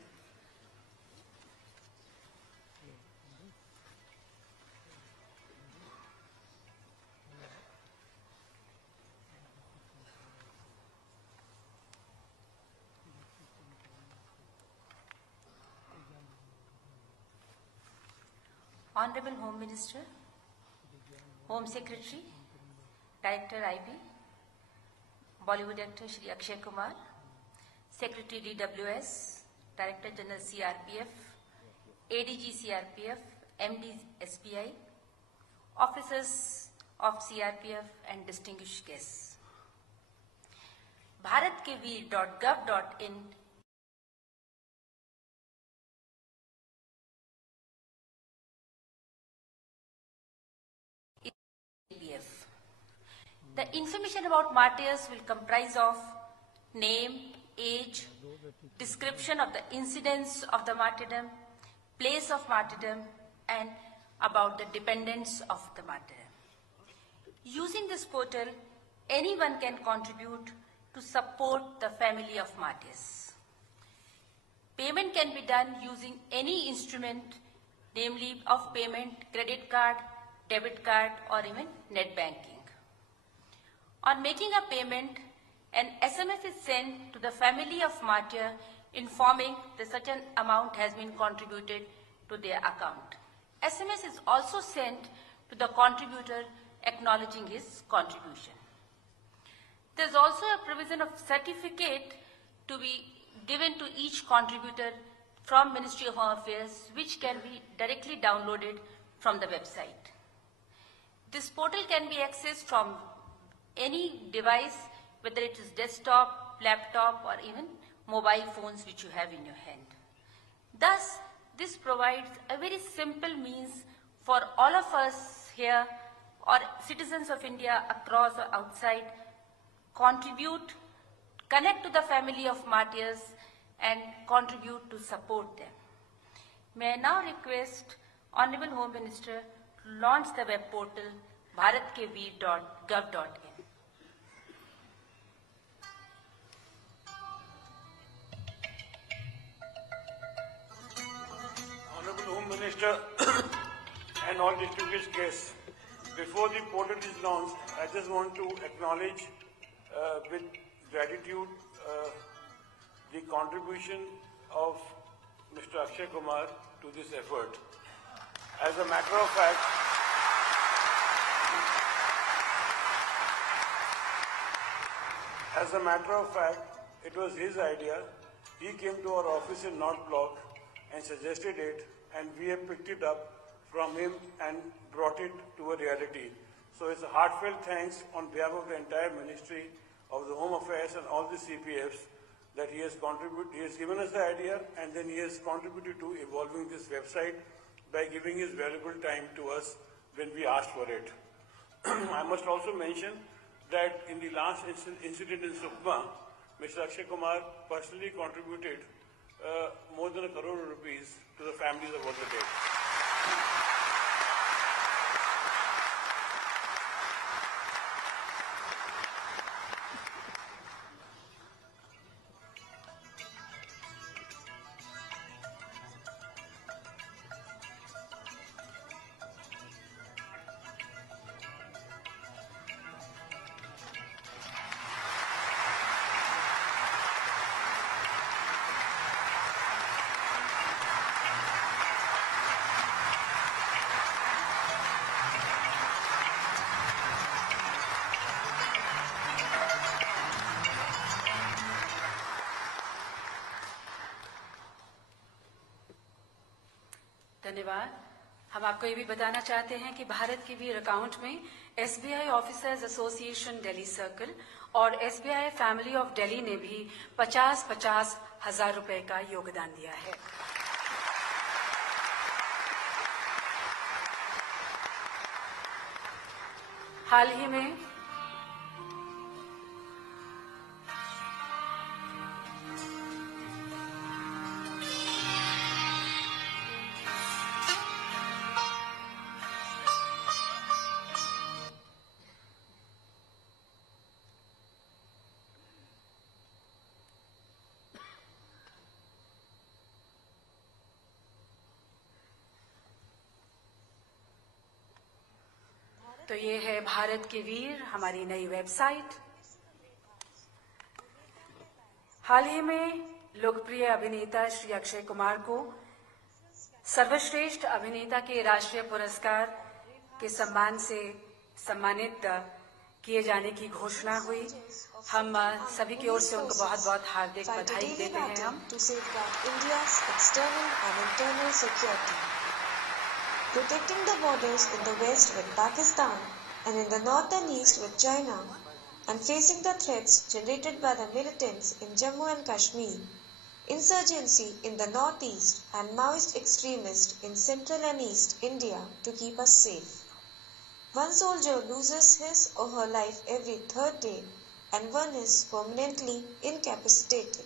Honorable Home Minister, Home Secretary, Director IB, Bollywood actor Shri Akshay Kumar, Secretary DWS, Director General CRPF, ADG CRPF, MD SPI, officers of CRPF and distinguished guests. bharatkeveer.gov.in The information about martyrs will comprise of name, age, description of the incidents of the martyrdom, place of martyrdom, and about the dependents of the martyrdom. Using this portal, anyone can contribute to support the family of martyrs. Payment can be done using any instrument, namely of payment, credit card, debit card, or even net banking. On making a payment, an SMS is sent to the family of martyr informing that such an amount has been contributed to their account. SMS is also sent to the contributor acknowledging his contribution. There is also a provision of certificate to be given to each contributor from Ministry of Home Affairs, which can be directly downloaded from the website. This portal can be accessed from any device, whether it is desktop, laptop, or even mobile phones which you have in your hand. Thus, this provides a very simple means for all of us here or citizens of India across or outside contribute, connect to the family of martyrs and contribute to support them. May I now request Honorable Home Minister to launch the web portal bharatkeveer.gov.in. Honorable Home Minister and all distinguished guests, before the portal is launched, I just want to acknowledge with gratitude the contribution of Mr. Akshay Kumar to this effort. As a matter of fact, it was his idea. He came to our office in North Block and suggested it, and we have picked it up from him and brought it to a reality. So it's a heartfelt thanks on behalf of the entire Ministry of the Home Affairs and all the CPFs that he has contributed. He has given us the idea, and then he has contributed to evolving this website by giving his valuable time to us when we asked for it. I must also mention that in the last incident in Sukma, Mr. Akshay Kumar personally contributed more than ₹1 crore to the families of all the dead. धन्यवाद। हम आपको ये भी बताना चाहते हैं कि भारत के वीर अकाउंट में SBI officers association Delhi circle और SBI फैमिली ऑफ दिल्ली ने भी 50-50 हजार रुपए का योगदान दिया है। हाल ही में तो ये है भारत के वीर, हमारी नई वेबसाइट। हाल ही में लोकप्रिय अभिनेता श्री अक्षय कुमार को सर्वश्रेष्ठ अभिनेता के राष्ट्रीय पुरस्कार के सम्मान से सम्मानित किए जाने की घोषणा हुई। हम सभी की ओर से उनको बहुत बहुत हार्दिक बधाई देते हैं। हम protecting the borders in the west with Pakistan and in the north and east with China, and facing the threats generated by the militants in Jammu and Kashmir, insurgency in the northeast and Maoist extremists in central and east India to keep us safe. One soldier loses his or her life every third day and one is permanently incapacitated.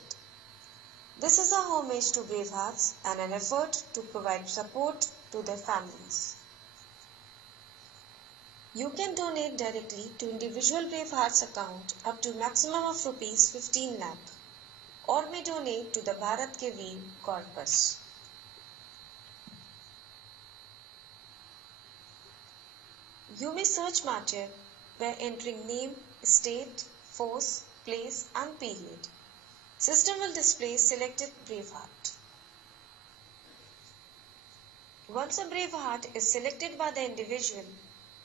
This is a homage to brave hearts and an effort to provide support to their families. You can donate directly to individual Brave Hearts account up to maximum of ₹15 lakh or may donate to the Bharat Ke Veer corpus. You may search Martyr by entering name, state, force, place and period. System will display selected Braveheart. Once a Braveheart is selected by the individual,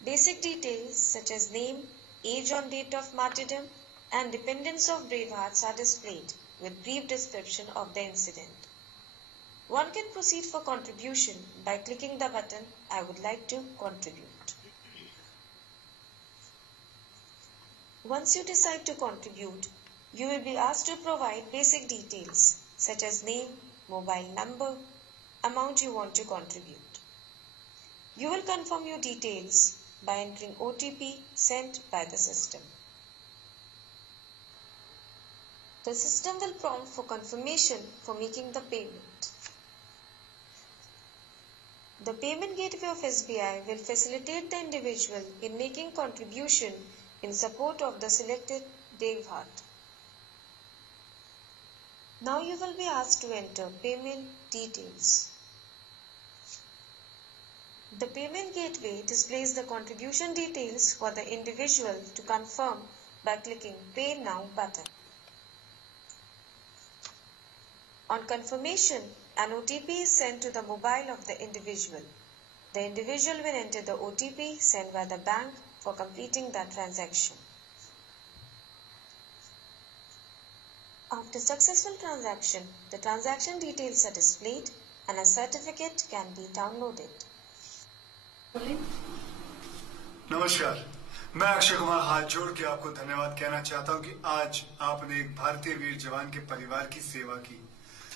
basic details such as name, age on date of martyrdom and dependents of Bravehearts are displayed with brief description of the incident. One can proceed for contribution by clicking the button I would like to contribute. Once you decide to contribute, you will be asked to provide basic details such as name, mobile number, amount you want to contribute. You will confirm your details by entering OTP sent by the system. The system will prompt for confirmation for making the payment. The payment gateway of SBI will facilitate the individual in making contribution in support of the selected Braveheart. Now you will be asked to enter payment details. The payment gateway displays the contribution details for the individual to confirm by clicking Pay Now button. On confirmation, an OTP is sent to the mobile of the individual. The individual will enter the OTP sent by the bank for completing that transaction. After successful transaction, the transaction details are displayed and a certificate can be downloaded. नमस्कार, मैं अक्षय कुमार हाथ जोड़ के आपको धन्यवाद कहना चाहता हूं कि आज आपने एक भारतीय वीर जवान के परिवार की सेवा की.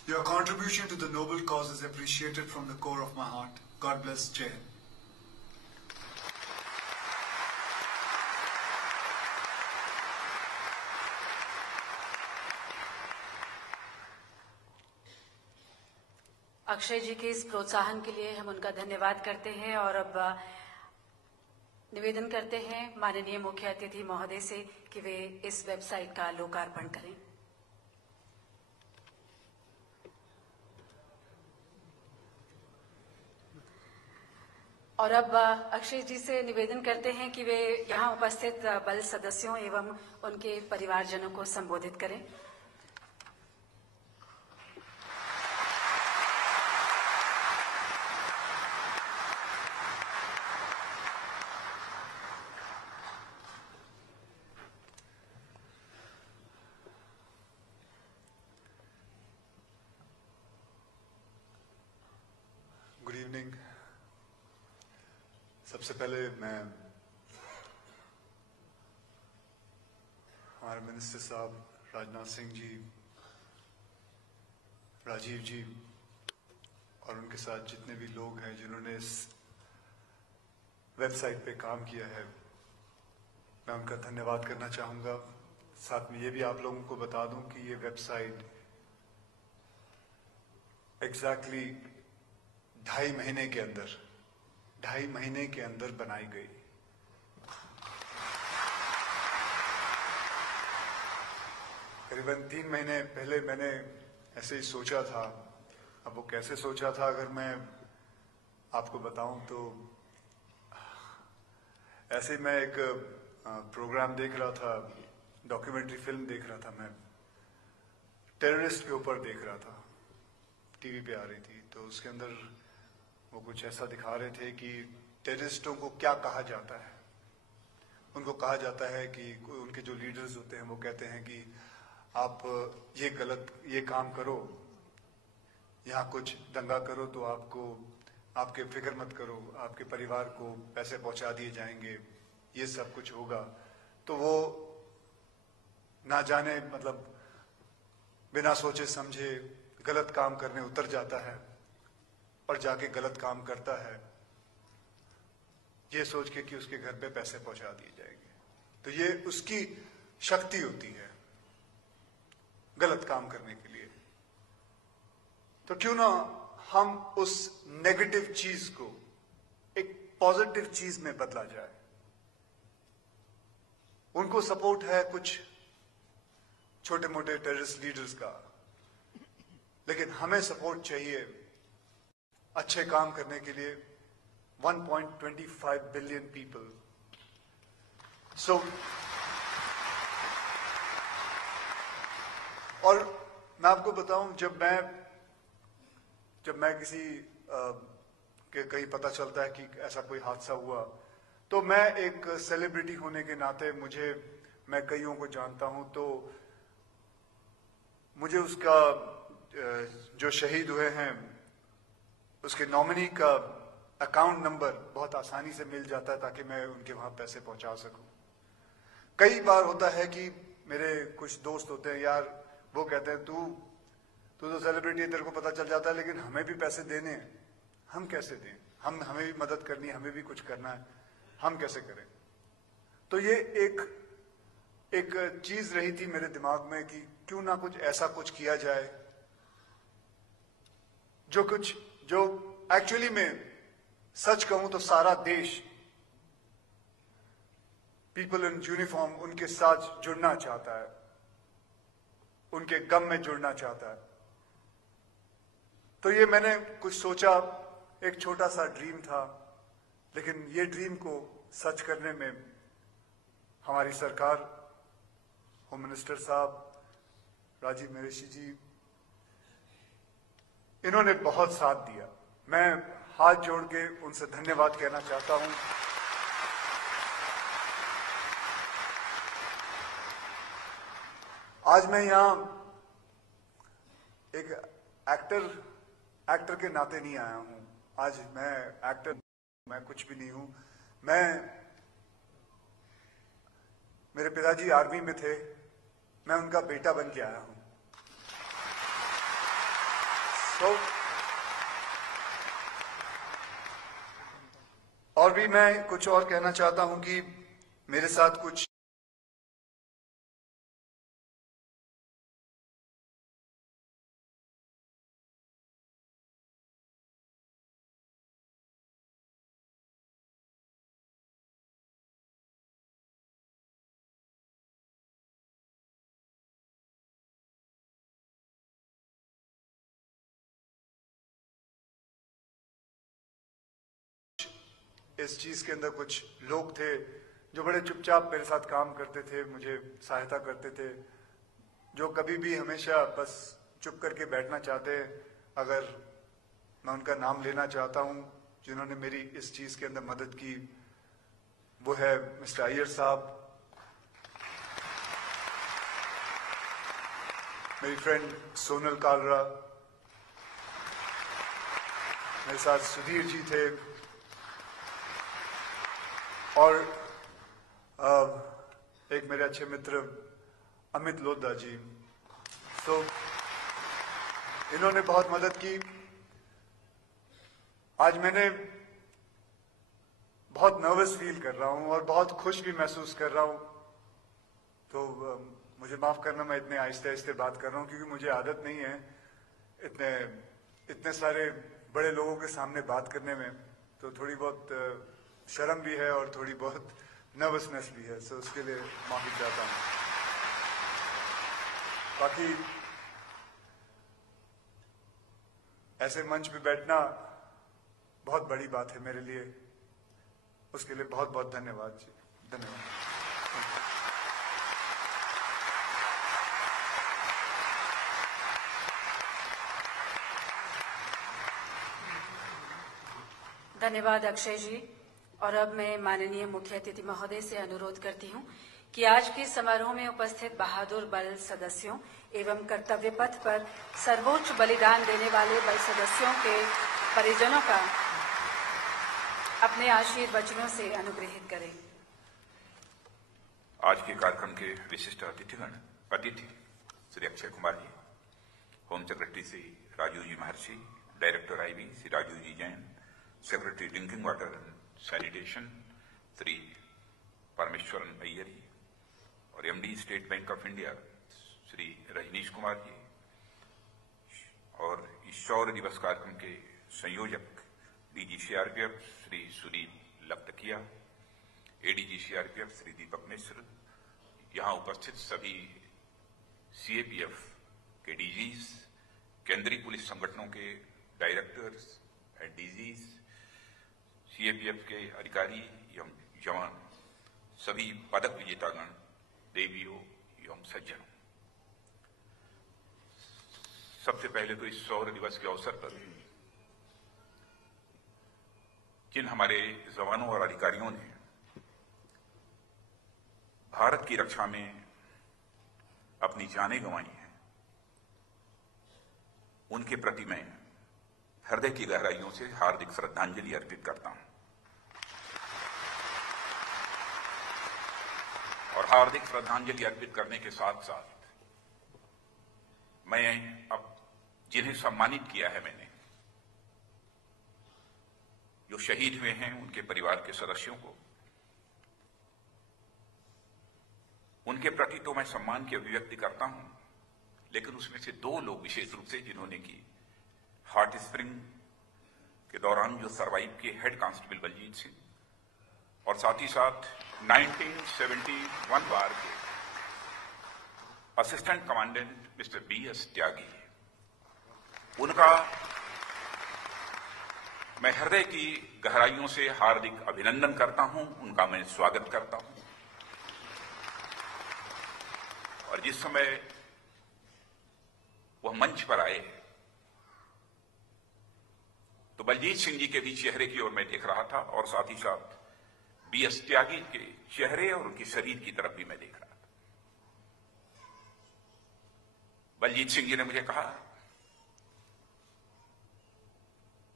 Your contribution to the noble cause is appreciated from the core of my heart. God bless. Jai Hind. Akshay जी के इस प्रोत्साहन के लिए हम उनका धन्यवाद करते हैं और अब निवेदन करते हैं माननीय मुख्य अतिथि महोदय से कि वे इस वेबसाइट का लोकार्पण करें. और अब अक्षय जी से निवेदन करते हैं कि वे यहाँ उपस्थित बल सदस्यों एवं उनके परिवारजनों को संबोधित करें. Good evening. सबसे पहले मैं हमारे मिनिस्टर साहब राजनाथ सिंह जी, राजीव जी और उनके साथ जितने भी लोग हैं जिन्होंने इस वेबसाइट पे काम किया है, मैं उनका धन्यवाद करना चाहूँगा. साथ में ये भी आप लोगों को बता दूं कि ये वेबसाइट एग्जैक्टली 2.5 महीने के अंदर बनाई गई. करीबन 3 महीने पहले मैंने ऐसे ही सोचा था. अब वो कैसे सोचा था अगर मैं आपको बताऊं तो ऐसे ही मैं एक प्रोग्राम देख रहा था, डॉक्यूमेंट्री फिल्म देख रहा था. मैं टेररिस्ट के ऊपर देख रहा था, टीवी पे आ रही थी. तो उसके अंदर वो कुछ ऐसा दिखा रहे थे कि टेररिस्टों को क्या कहा जाता है. उनको कहा जाता है कि उनके जो लीडर्स होते हैं वो कहते हैं कि आप ये काम करो, यहाँ कुछ दंगा करो तो आपके फिक्र मत करो, आपके परिवार को पैसे पहुंचा दिए जाएंगे, ये सब कुछ होगा. तो वो ना जाने मतलब बिना सोचे समझे गलत काम करने उतर जाता है और जाके गलत काम करता है, ये सोच के कि उसके घर पे पैसे पहुंचा दिए जाएंगे. तो ये उसकी शक्ति होती है गलत काम करने के लिए. तो क्यों ना हम उस नेगेटिव चीज को एक पॉजिटिव चीज में बदला जाए. उनको सपोर्ट है कुछ छोटे मोटे टेररिस्ट लीडर्स का, लेकिन हमें सपोर्ट चाहिए अच्छे काम करने के लिए, 1.25 billion people. So, और मैं आपको बताऊं, जब मैं किसी के कहीं पता चलता है कि ऐसा कोई हादसा हुआ, तो मैं एक सेलिब्रिटी होने के नाते मैं कईयों को जानता हूं, तो मुझे उसका जो शहीद हुए हैं उसके नॉमिनी का अकाउंट नंबर बहुत आसानी से मिल जाता है ताकि मैं उनके वहां पैसे पहुंचा सकूं। कई बार होता है कि मेरे कुछ दोस्त होते हैं, यार वो कहते हैं तू तो सेलिब्रिटी है, तेरे को पता चल जाता है, लेकिन हमें भी पैसे देने हैं, हम कैसे दें? हमें भी मदद करनी है, हमें भी कुछ करना है, हम कैसे करें? तो ये एक चीज रही थी मेरे दिमाग में कि क्यों ना कुछ ऐसा कुछ किया जाए जो एक्चुअली में सच कहूं तो सारा देश पीपल इन यूनिफॉर्म उनके साथ जुड़ना चाहता है, उनके गम में जुड़ना चाहता है। तो ये मैंने कुछ सोचा, एक छोटा सा ड्रीम था, लेकिन ये ड्रीम को सच करने में हमारी सरकार, होम मिनिस्टर साहब राजीव मेहरिषि जी, इन्होंने बहुत साथ दिया। मैं हाथ जोड़ के उनसे धन्यवाद कहना चाहता हूं। आज मैं यहां एक एक्टर के नाते नहीं आया हूं। आज मैं कुछ भी नहीं हूं। मेरे पिताजी आर्मी में थे, मैं उनका बेटा बन के आया हूं। और भी मैं कुछ और कहना चाहता हूं कि मेरे साथ कुछ इस चीज के अंदर कुछ लोग थे जो बड़े चुपचाप मेरे साथ काम करते थे, मुझे सहायता करते थे, जो कभी भी हमेशा बस चुप करके बैठना चाहते। अगर मैं उनका नाम लेना चाहता हूं जिन्होंने मेरी इस चीज के अंदर मदद की, वो है मिस्टर अय्यर साहब, मेरी फ्रेंड सोनल कालरा, मेरे साथ सुधीर जी थे, और एक मेरे अच्छे मित्र अमित लोधा जी। तो इन्होंने बहुत मदद की। आज मैंने बहुत नर्वस फील कर रहा हूं और बहुत खुश भी महसूस कर रहा हूं। तो मुझे माफ करना, मैं इतने आहिस्ते आहिस्ते बात कर रहा हूं क्योंकि मुझे आदत नहीं है इतने सारे बड़े लोगों के सामने बात करने में। तो थोड़ी बहुत शर्म भी है और थोड़ी बहुत नर्वसनेस भी है, सो उसके लिए माफी चाहता हूं। बाकी ऐसे मंच पे बैठना बहुत बड़ी बात है मेरे लिए, उसके लिए बहुत बहुत धन्यवाद जी, धन्यवाद। धन्यवाद अक्षय जी। और अब मैं माननीय मुख्य अतिथि महोदय से अनुरोध करती हूं कि आज के समारोह में उपस्थित बहादुर बल सदस्यों एवं कर्तव्य पथ पर सर्वोच्च बलिदान देने वाले बल सदस्यों के परिजनों का अपने आशीर्वचनों से अनुग्रहित करें। आज के कार्यक्रम के विशिष्ट अतिथि Shri Akshay Kumar ji, home secretary Shri Rajeev ji Mehrishi, director IB Shri Rajeev ji Jain, secretary drinking water and sanitation Shri Parameswaran Iyer ji, और MD State Bank of India Shri Rajneesh Kumar ji, और इस शौर्य दिवस कार्यक्रम के संयोजक DG CRPF Shri Sunil Lakhtakia, ADG CRPF Shri Deepak Mishra, यहां उपस्थित सभी सीएपीएफ के डीजीज, केंद्रीय पुलिस संगठनों के डायरेक्टर्स एंड डीजीज, सीएपीएफ के अधिकारी एवं जवान, सभी पदक विजेतागण, देवियों एवं सज्जनों, सबसे पहले तो इस शौर्य दिवस के अवसर पर जिन हमारे जवानों और अधिकारियों ने भारत की रक्षा में अपनी जानें गंवाई हैं, उनके प्रति मैं हृदय की गहराइयों से हार्दिक श्रद्धांजलि अर्पित करता हूं। और हार्दिक श्रद्धांजलि अर्पित करने के साथ साथ मैं अब जिन्हें सम्मानित किया है मैंने, जो शहीद हुए हैं, उनके परिवार के सदस्यों को, उनके प्रति तो मैं सम्मान की अभिव्यक्ति करता हूं, लेकिन उसमें से 2 लोग विशेष रूप से जिन्होंने की हॉट स्प्रिंग के दौरान जो सर्वाइव किए, हेड कांस्टेबल बलजीत सिंह, और साथ ही साथ 1971 वार के असिस्टेंट कमांडेंट मिस्टर BS त्यागी, उनका मैं हृदय की गहराइयों से हार्दिक अभिनंदन करता हूं, उनका मैं स्वागत करता हूं। और जिस समय वह मंच पर आए तो बलजीत सिंह जी के भी चेहरे की ओर मैं देख रहा था और साथ ही साथ BS त्यागी के चेहरे और उनके शरीर की तरफ भी मैं देख रहा था। बलजीत सिंह जी ने मुझे कहा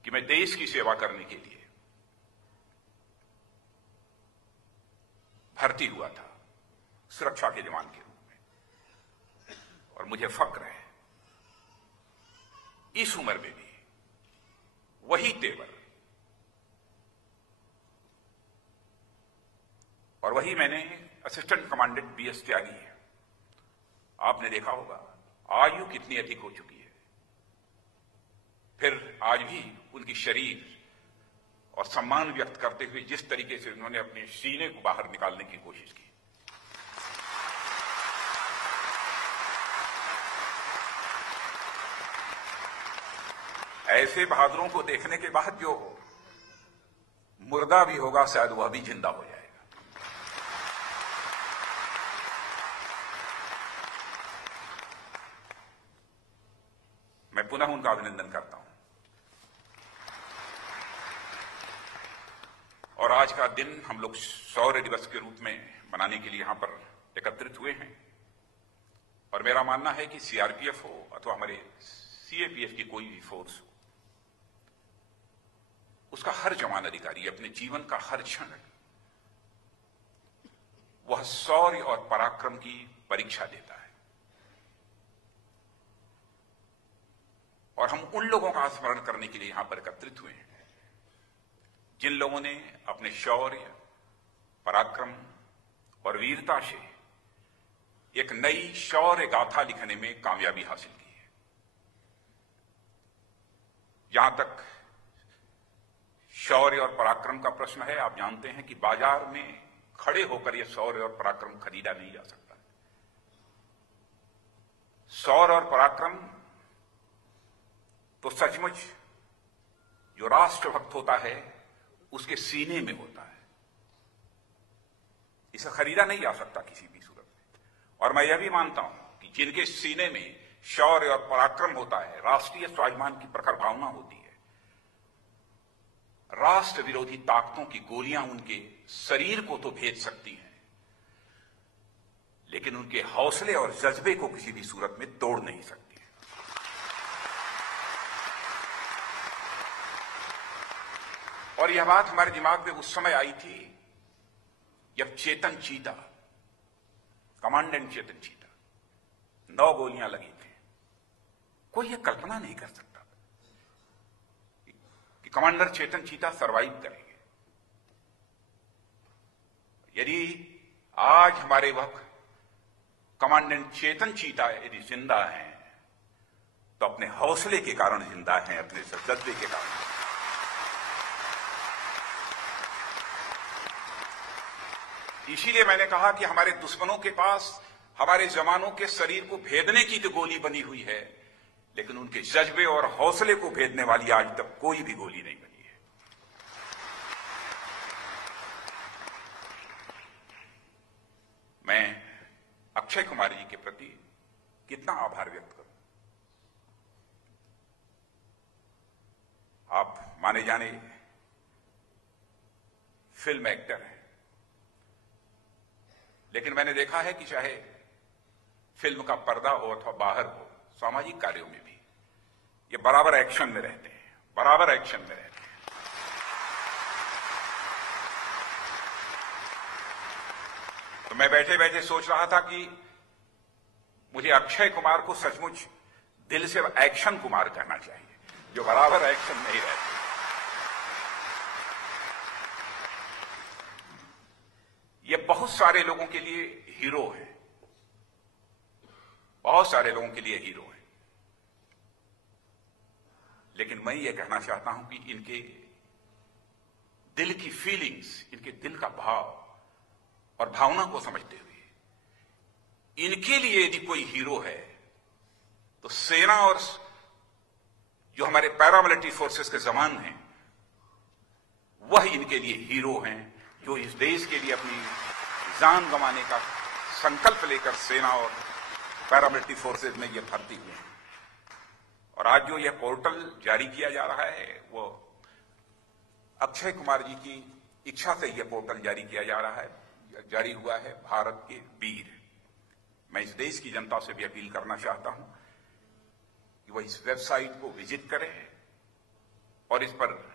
कि मैं देश की सेवा करने के लिए भर्ती हुआ था सुरक्षा के जवान के रूप में, और मुझे फक्र है इस उम्र में भी वही तेवर और वही मैंने असिस्टेंट कमांडेंट BS त्यागी है। आपने देखा होगा आयु कितनी अधिक हो चुकी है, फिर आज भी उनकी शरीर और सम्मान व्यक्त करते हुए जिस तरीके से उन्होंने अपने सीने को बाहर निकालने की कोशिश की, ऐसे बहादुरों को देखने के बाद जो मुर्दा भी होगा शायद वह भी जिंदा हो जाएगा। मैं पुनः उनका अभिनंदन करता हूं। और आज का दिन हम लोग शौर्य दिवस के रूप में मनाने के लिए यहां पर एकत्रित हुए हैं, और मेरा मानना है कि CRPF हो अथवा हमारे CAPF की कोई भी फोर्स हो, उसका हर जवान अधिकारी अपने जीवन का हर क्षण वह शौर्य और पराक्रम की परीक्षा देता है। और हम उन लोगों का स्मरण करने के लिए यहां पर एकत्रित हुए हैं जिन लोगों ने अपने शौर्य, पराक्रम और वीरता से एक नई शौर्य गाथा लिखने में कामयाबी हासिल की है। जहां तक शौर्य और पराक्रम का प्रश्न है, आप जानते हैं कि बाजार में खड़े होकर यह शौर्य और पराक्रम खरीदा नहीं जा सकता। शौर्य और पराक्रम तो सचमुच जो राष्ट्रभक्त होता है उसके सीने में होता है, इसे खरीदा नहीं जा सकता किसी भी सूरत में। और मैं यह भी मानता हूं कि जिनके सीने में शौर्य और पराक्रम होता है, राष्ट्रीय स्वाभिमान की प्रखर भावना होती है, राष्ट्र विरोधी ताकतों की गोलियां उनके शरीर को तो भेद सकती हैं, लेकिन उनके हौसले और जज्बे को किसी भी सूरत में तोड़ नहीं सकती। और यह बात हमारे दिमाग में उस समय आई थी जब चेतन चीता, कमांडेंट चेतन चीता, 9 गोलियां लगी थी। कोई यह कल्पना नहीं कर सकता कि कमांडर चेतन चीता सरवाइव करेंगे। यदि आज हमारे वक्त कमांडेंट चेतन चीता यदि जिंदा हैं तो अपने हौसले के कारण जिंदा हैं, अपने जज्बे के कारण। इसीलिए मैंने कहा कि हमारे दुश्मनों के पास हमारे जवानों के शरीर को भेदने की तो गोली बनी हुई है, लेकिन उनके जज्बे और हौसले को भेदने वाली आज तक कोई भी गोली नहीं बनी है। अक्षय कुमार जी के प्रति कितना आभार व्यक्त करूं। आप माने जाने फिल्म एक्टर हैं, लेकिन मैंने देखा है कि चाहे फिल्म का पर्दा हो अथवा बाहर हो, सामाजिक कार्यों में भी ये बराबर एक्शन में रहते हैं, बराबर एक्शन में रहते हैं। तो मैं बैठे बैठे सोच रहा था कि मुझे अक्षय कुमार को सचमुच दिल से एक्शन कुमार कहना चाहिए, जो बराबर एक्शन में ही रहते। ये बहुत सारे लोगों के लिए हीरो है, बहुत सारे लोगों के लिए हीरो है, लेकिन मैं ये कहना चाहता हूं कि इनके दिल की फीलिंग्स, इनके दिल का भाव और भावना को समझते हुए इनके लिए यदि कोई हीरो है तो सेना और जो हमारे पैरामिलिट्री फोर्सेस के जवान हैं वह इनके लिए हीरो हैं, जो इस देश के लिए अपनी जान गंवाने का संकल्प लेकर सेना और पैरामिलिट्री फोर्सेस में ये भर्ती हुए हैं। और आज जो यह पोर्टल जारी किया जा रहा है वो अक्षय कुमार जी की इच्छा से यह पोर्टल जारी किया जा रहा है, जारी हुआ है भारत के वीर। मैं इस देश की जनता से भी अपील करना चाहता हूं कि वह इस वेबसाइट को विजिट करें और इस पर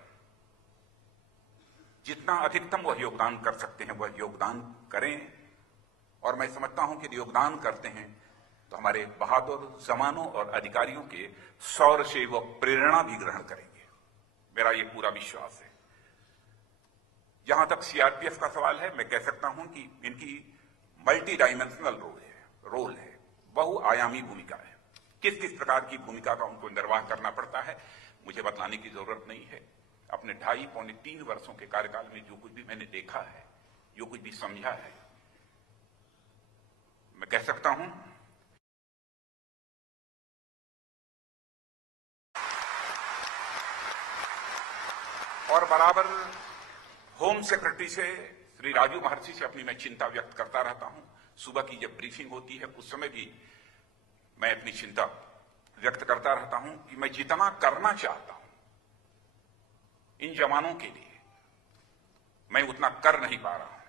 जितना अधिकतम वह योगदान कर सकते हैं वह योगदान करें। और मैं समझता हूं कि योगदान करते हैं तो हमारे बहादुर जवानों और अधिकारियों के शौर्य से वह प्रेरणा भी ग्रहण करेंगे, मेरा ये पूरा विश्वास है। जहां तक सीआरपीएफ का सवाल है, मैं कह सकता हूं कि इनकी मल्टी डायमेंशनल रोल है, बहुआयामी भूमिका है। किस किस प्रकार की भूमिका का उनको निर्वाह करना पड़ता है मुझे बतलाने की जरूरत नहीं है। अपने 2.5-3 वर्षों के कार्यकाल में जो कुछ भी मैंने देखा है, जो कुछ भी समझा है, मैं कह सकता हूं और बराबर होम सेक्रेटरी से श्री राजू महर्षि से अपनी मैं चिंता व्यक्त करता रहता हूं। सुबह की जब ब्रीफिंग होती है उस समय भी मैं अपनी चिंता व्यक्त करता रहता हूं कि मैं जितना करना चाहता हूं इन जवानों के लिए मैं उतना कर नहीं पा रहा हूं,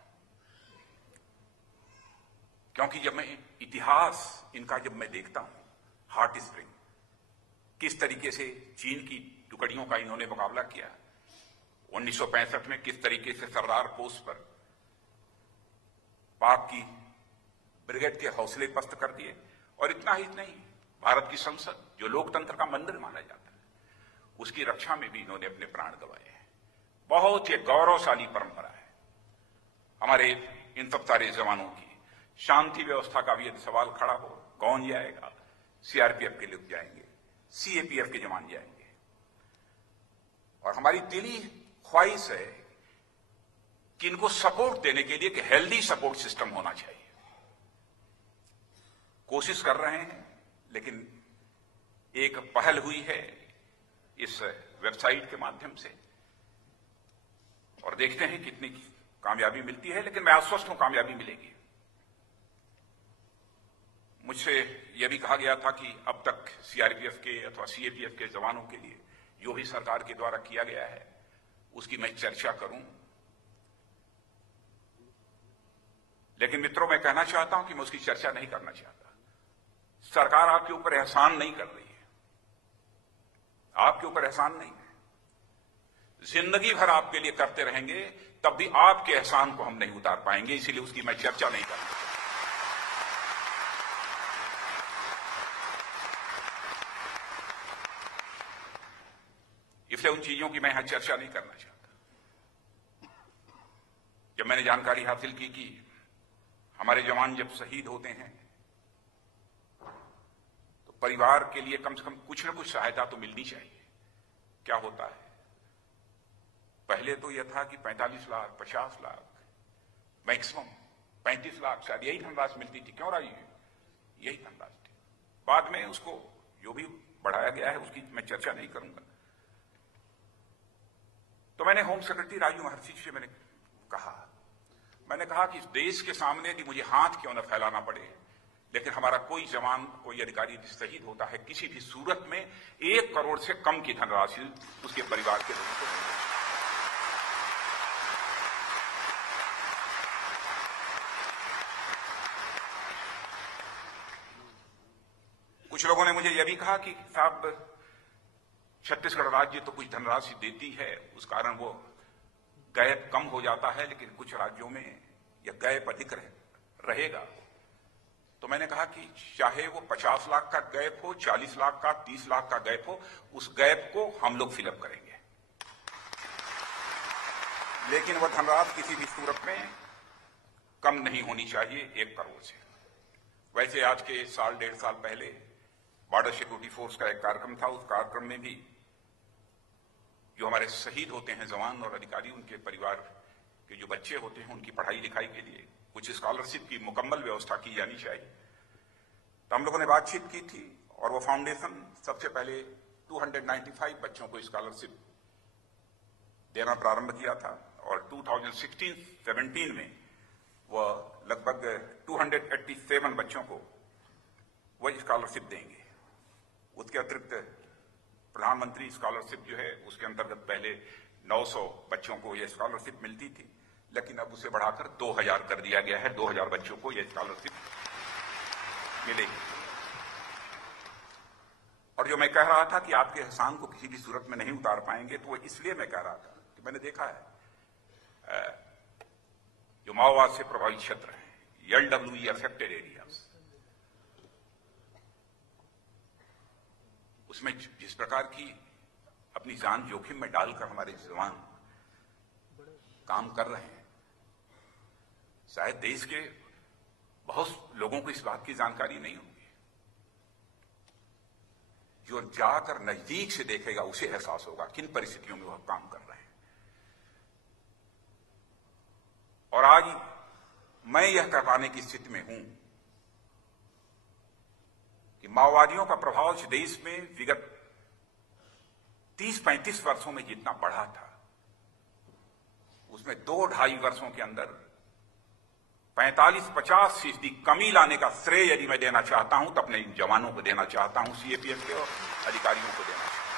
क्योंकि जब मैं इतिहास इनका जब मैं देखता हूं, हार्ट स्प्रिंग, किस तरीके से चीन की टुकड़ियों का इन्होंने मुकाबला किया, 1965 में किस तरीके से सरदार पोस्ट पर पाक की ब्रिगेड के हौसले पस्त कर दिए, और इतना ही नहीं, भारत की संसद जो लोकतंत्र का मंदिर माना जाता है उसकी रक्षा में भी इन्होंने अपने प्राण गंवाए हैं। बहुत ही गौरवशाली परंपरा है हमारे इन सब सारे जवानों की। शांति व्यवस्था का भी यदि सवाल खड़ा हो, कौन जाएगा? सीआरपीएफ के लोग जाएंगे, सीएपीएफ के जवान जाएंगे। और हमारी दिली ख्वाहिश है कि इनको सपोर्ट देने के लिए एक हेल्दी सपोर्ट सिस्टम होना चाहिए। कोशिश कर रहे हैं, लेकिन एक पहल हुई है इस वेबसाइट के माध्यम से और देखते हैं कितनी कामयाबी मिलती है, लेकिन मैं आश्वस्त हूं कामयाबी मिलेगी। मुझसे यह भी कहा गया था कि अब तक सीआरपीएफ के अथवा सीएपीएफ के जवानों के लिए जो भी सरकार के द्वारा किया गया है उसकी मैं चर्चा करूं, लेकिन मित्रों मैं कहना चाहता हूं कि मैं उसकी चर्चा नहीं करना चाहता। सरकार आपके ऊपर एहसान नहीं कर रही है, आपके ऊपर एहसान नहीं है। जिंदगी भर आपके लिए करते रहेंगे तब भी आपके एहसान को हम नहीं उतार पाएंगे, इसीलिए उसकी मैं चर्चा नहीं करूंगा। इसलिए उन चीजों की मैं यहां चर्चा नहीं करना चाहता। जब मैंने जानकारी हासिल की कि हमारे जवान जब शहीद होते हैं तो परिवार के लिए कम से कम कुछ न कुछ सहायता तो मिलनी चाहिए। क्या होता है, पहले तो यह था कि 45 लाख 50 लाख मैक्सिमम 35 लाख शायद यही धनराशि मिलती थी। क्यों रही? यही धनराशि थी। बाद में उसको जो भी बढ़ाया गया है उसकी मैं चर्चा नहीं करूंगा। तो मैंने होम सेक्रेटरी राजू महर्षि से मैंने कहा कि इस देश के सामने कि मुझे हाथ क्यों न फैलाना पड़े, लेकिन हमारा कोई जवान, कोई अधिकारी शहीद होता है, किसी भी सूरत में 1 करोड़ से कम की धनराशि उसके परिवार के लोगों को नहीं मिलती। कुछ लोगों ने मुझे यह भी कहा कि साहब, छत्तीसगढ़ राज्य तो कुछ धनराशि देती है, उस कारण वो गैप कम हो जाता है, लेकिन कुछ राज्यों में यह गैप अधिक रहेगा। तो मैंने कहा कि चाहे वो 50 लाख का गैप हो, 40 लाख का, 30 लाख का गैप हो, उस गैप को हम लोग फिलअप करेंगे, लेकिन वह धनराशि किसी भी सूरत में कम नहीं होनी चाहिए 1 करोड़ से। वैसे आज के साल, 1.5 साल पहले बॉर्डर सिक्योरिटी फोर्स का एक कार्यक्रम था। उस कार्यक्रम में भी जो हमारे शहीद होते हैं जवान और अधिकारी, उनके परिवार के जो बच्चे होते हैं, उनकी पढ़ाई लिखाई के लिए कुछ स्कॉलरशिप की मुकम्मल व्यवस्था की जानी चाहिए। तो हम लोगों ने बातचीत की थी और वो फाउंडेशन सबसे पहले 295 बच्चों को स्कॉलरशिप देना प्रारंभ किया था और 2016-17 में वह लगभग 287 बच्चों को वह स्कॉलरशिप देंगे। उसके अतिरिक्त प्रधानमंत्री स्कॉलरशिप जो है, उसके अंतर्गत पहले 900 बच्चों को यह स्कॉलरशिप मिलती थी, लेकिन अब उसे बढ़ाकर 2000 कर दिया गया है। 2000 बच्चों को यह स्कॉलरशिप मिलेगी। और जो मैं कह रहा था कि आपके एहसान को किसी भी सूरत में नहीं उतार पाएंगे, तो वो इसलिए मैं कह रहा था कि मैंने देखा है जो माओवाद से प्रभावित क्षेत्र हैं, LWE अफेक्टेड एरियाज, उसमें जिस प्रकार की अपनी जान जोखिम में डालकर हमारे जवान काम कर रहे हैं, शायद देश के बहुत लोगों को इस बात की जानकारी नहीं होगी। जो जाकर नजदीक से देखेगा उसे एहसास होगा किन परिस्थितियों में वह काम कर रहे हैं। और आज मैं यह करवाने की स्थिति में हूं कि माओवादियों का प्रभाव इस देश में विगत 30-35 वर्षों में जितना बढ़ा था, उसमें 2-2.5 वर्षों के अंदर 45-50% कमी लाने का श्रेय यदि मैं देना चाहता हूं तो अपने इन जवानों को देना चाहता हूं, सीएपीएफ के और अधिकारियों को देना चाहता हूं।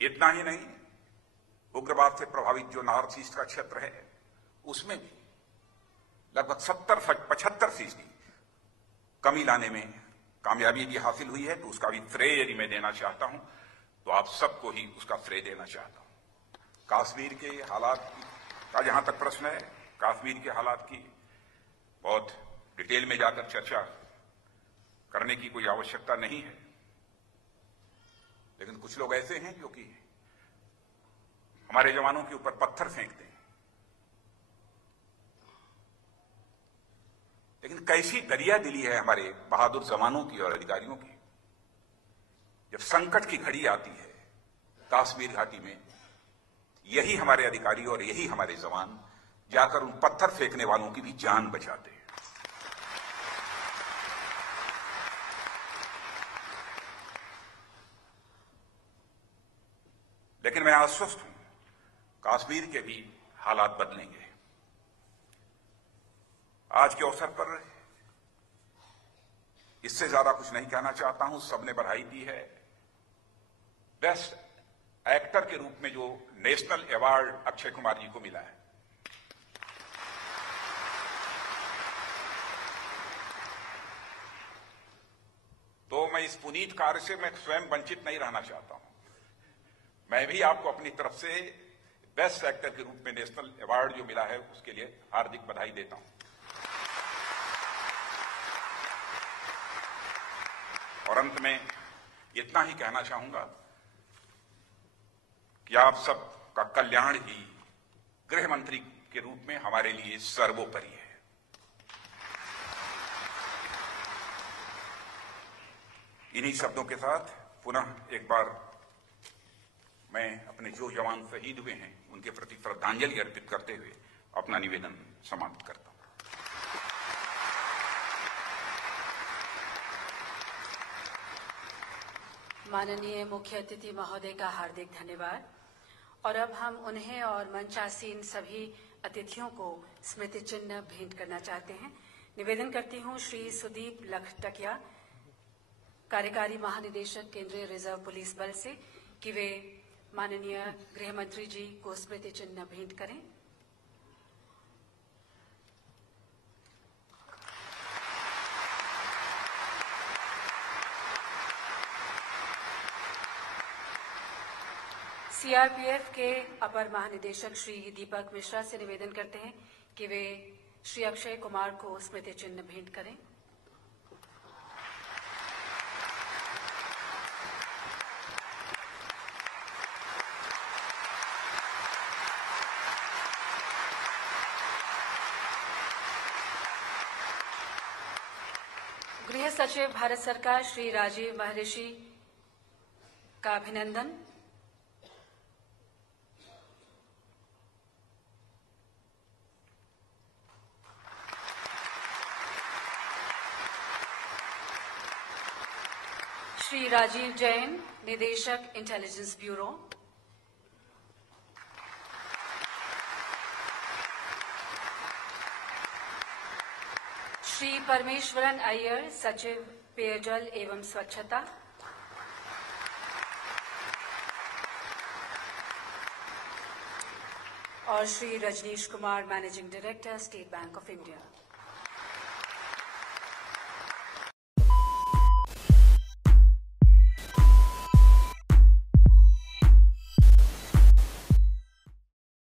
इतना ही नहीं, उग्रवाद से प्रभावित जो नॉर्थ ईस्ट का क्षेत्र है, उसमें भी लगभग 70-75% कमी लाने में कामयाबी भी हासिल हुई है। तो उसका भी श्रेय यदि मैं देना चाहता हूं तो आप सबको ही उसका श्रेय देना चाहता हूं। कश्मीर के हालात का जहां तक प्रश्न है, कश्मीर के हालात की बहुत डिटेल में जाकर चर्चा करने की कोई आवश्यकता नहीं है, लेकिन कुछ लोग ऐसे हैं जो कि हमारे जवानों के ऊपर पत्थर फेंकते हैं। लेकिन कैसी दरिया दिली है हमारे बहादुर जवानों की और अधिकारियों की। जब संकट की घड़ी आती है कश्मीर घाटी में, यही हमारे अधिकारी और यही हमारे जवान जाकर उन पत्थर फेंकने वालों की भी जान बचाते हैं। लेकिन मैं आश्वस्त हूं, कश्मीर के भी हालात बदलेंगे। आज के अवसर पर इससे ज्यादा कुछ नहीं कहना चाहता हूं। सबने बधाई दी है। बेस्ट एक्टर के रूप में जो नेशनल अवार्ड अक्षय कुमार जी को मिला है, तो मैं इस पुनीत कार्य से मैं स्वयं वंचित नहीं रहना चाहता हूं। मैं भी आपको अपनी तरफ से बेस्ट एक्टर के रूप में नेशनल अवार्ड जो मिला है उसके लिए हार्दिक बधाई देता हूं। और अंत में इतना ही कहना चाहूंगा कि आप सब का कल्याण ही गृह मंत्री के रूप में हमारे लिए सर्वोपरि है। इन्हीं शब्दों के साथ पुनः एक बार मैं अपने जो जवान शहीद हुए हैं उनके प्रति श्रद्धांजलि अर्पित करते हुए अपना निवेदन समाप्त करता हूं। माननीय मुख्य अतिथि महोदय का हार्दिक धन्यवाद। और अब हम उन्हें और मंचासीन सभी अतिथियों को स्मृति चिन्ह भेंट करना चाहते हैं। निवेदन करती हूं श्री सुदीप लखटकिया, कार्यकारी महानिदेशक केंद्रीय रिजर्व पुलिस बल से, कि वे माननीय गृह मंत्री जी को स्मृति चिन्ह भेंट करें। सीआरपीएफ के अपर महानिदेशक श्री दीपक मिश्रा से निवेदन करते हैं कि वे श्री अक्षय कुमार को स्मृति चिन्ह भेंट करें। गृह सचिव भारत सरकार श्री राजीव महर्षि का अभिनंदन। श्री राजीव जैन, निदेशक इंटेलिजेंस ब्यूरो। श्री परमेश्वरन अय्यर, सचिव पेयजल एवं स्वच्छता। और Shri Rajneesh Kumar, managing director, State Bank of India.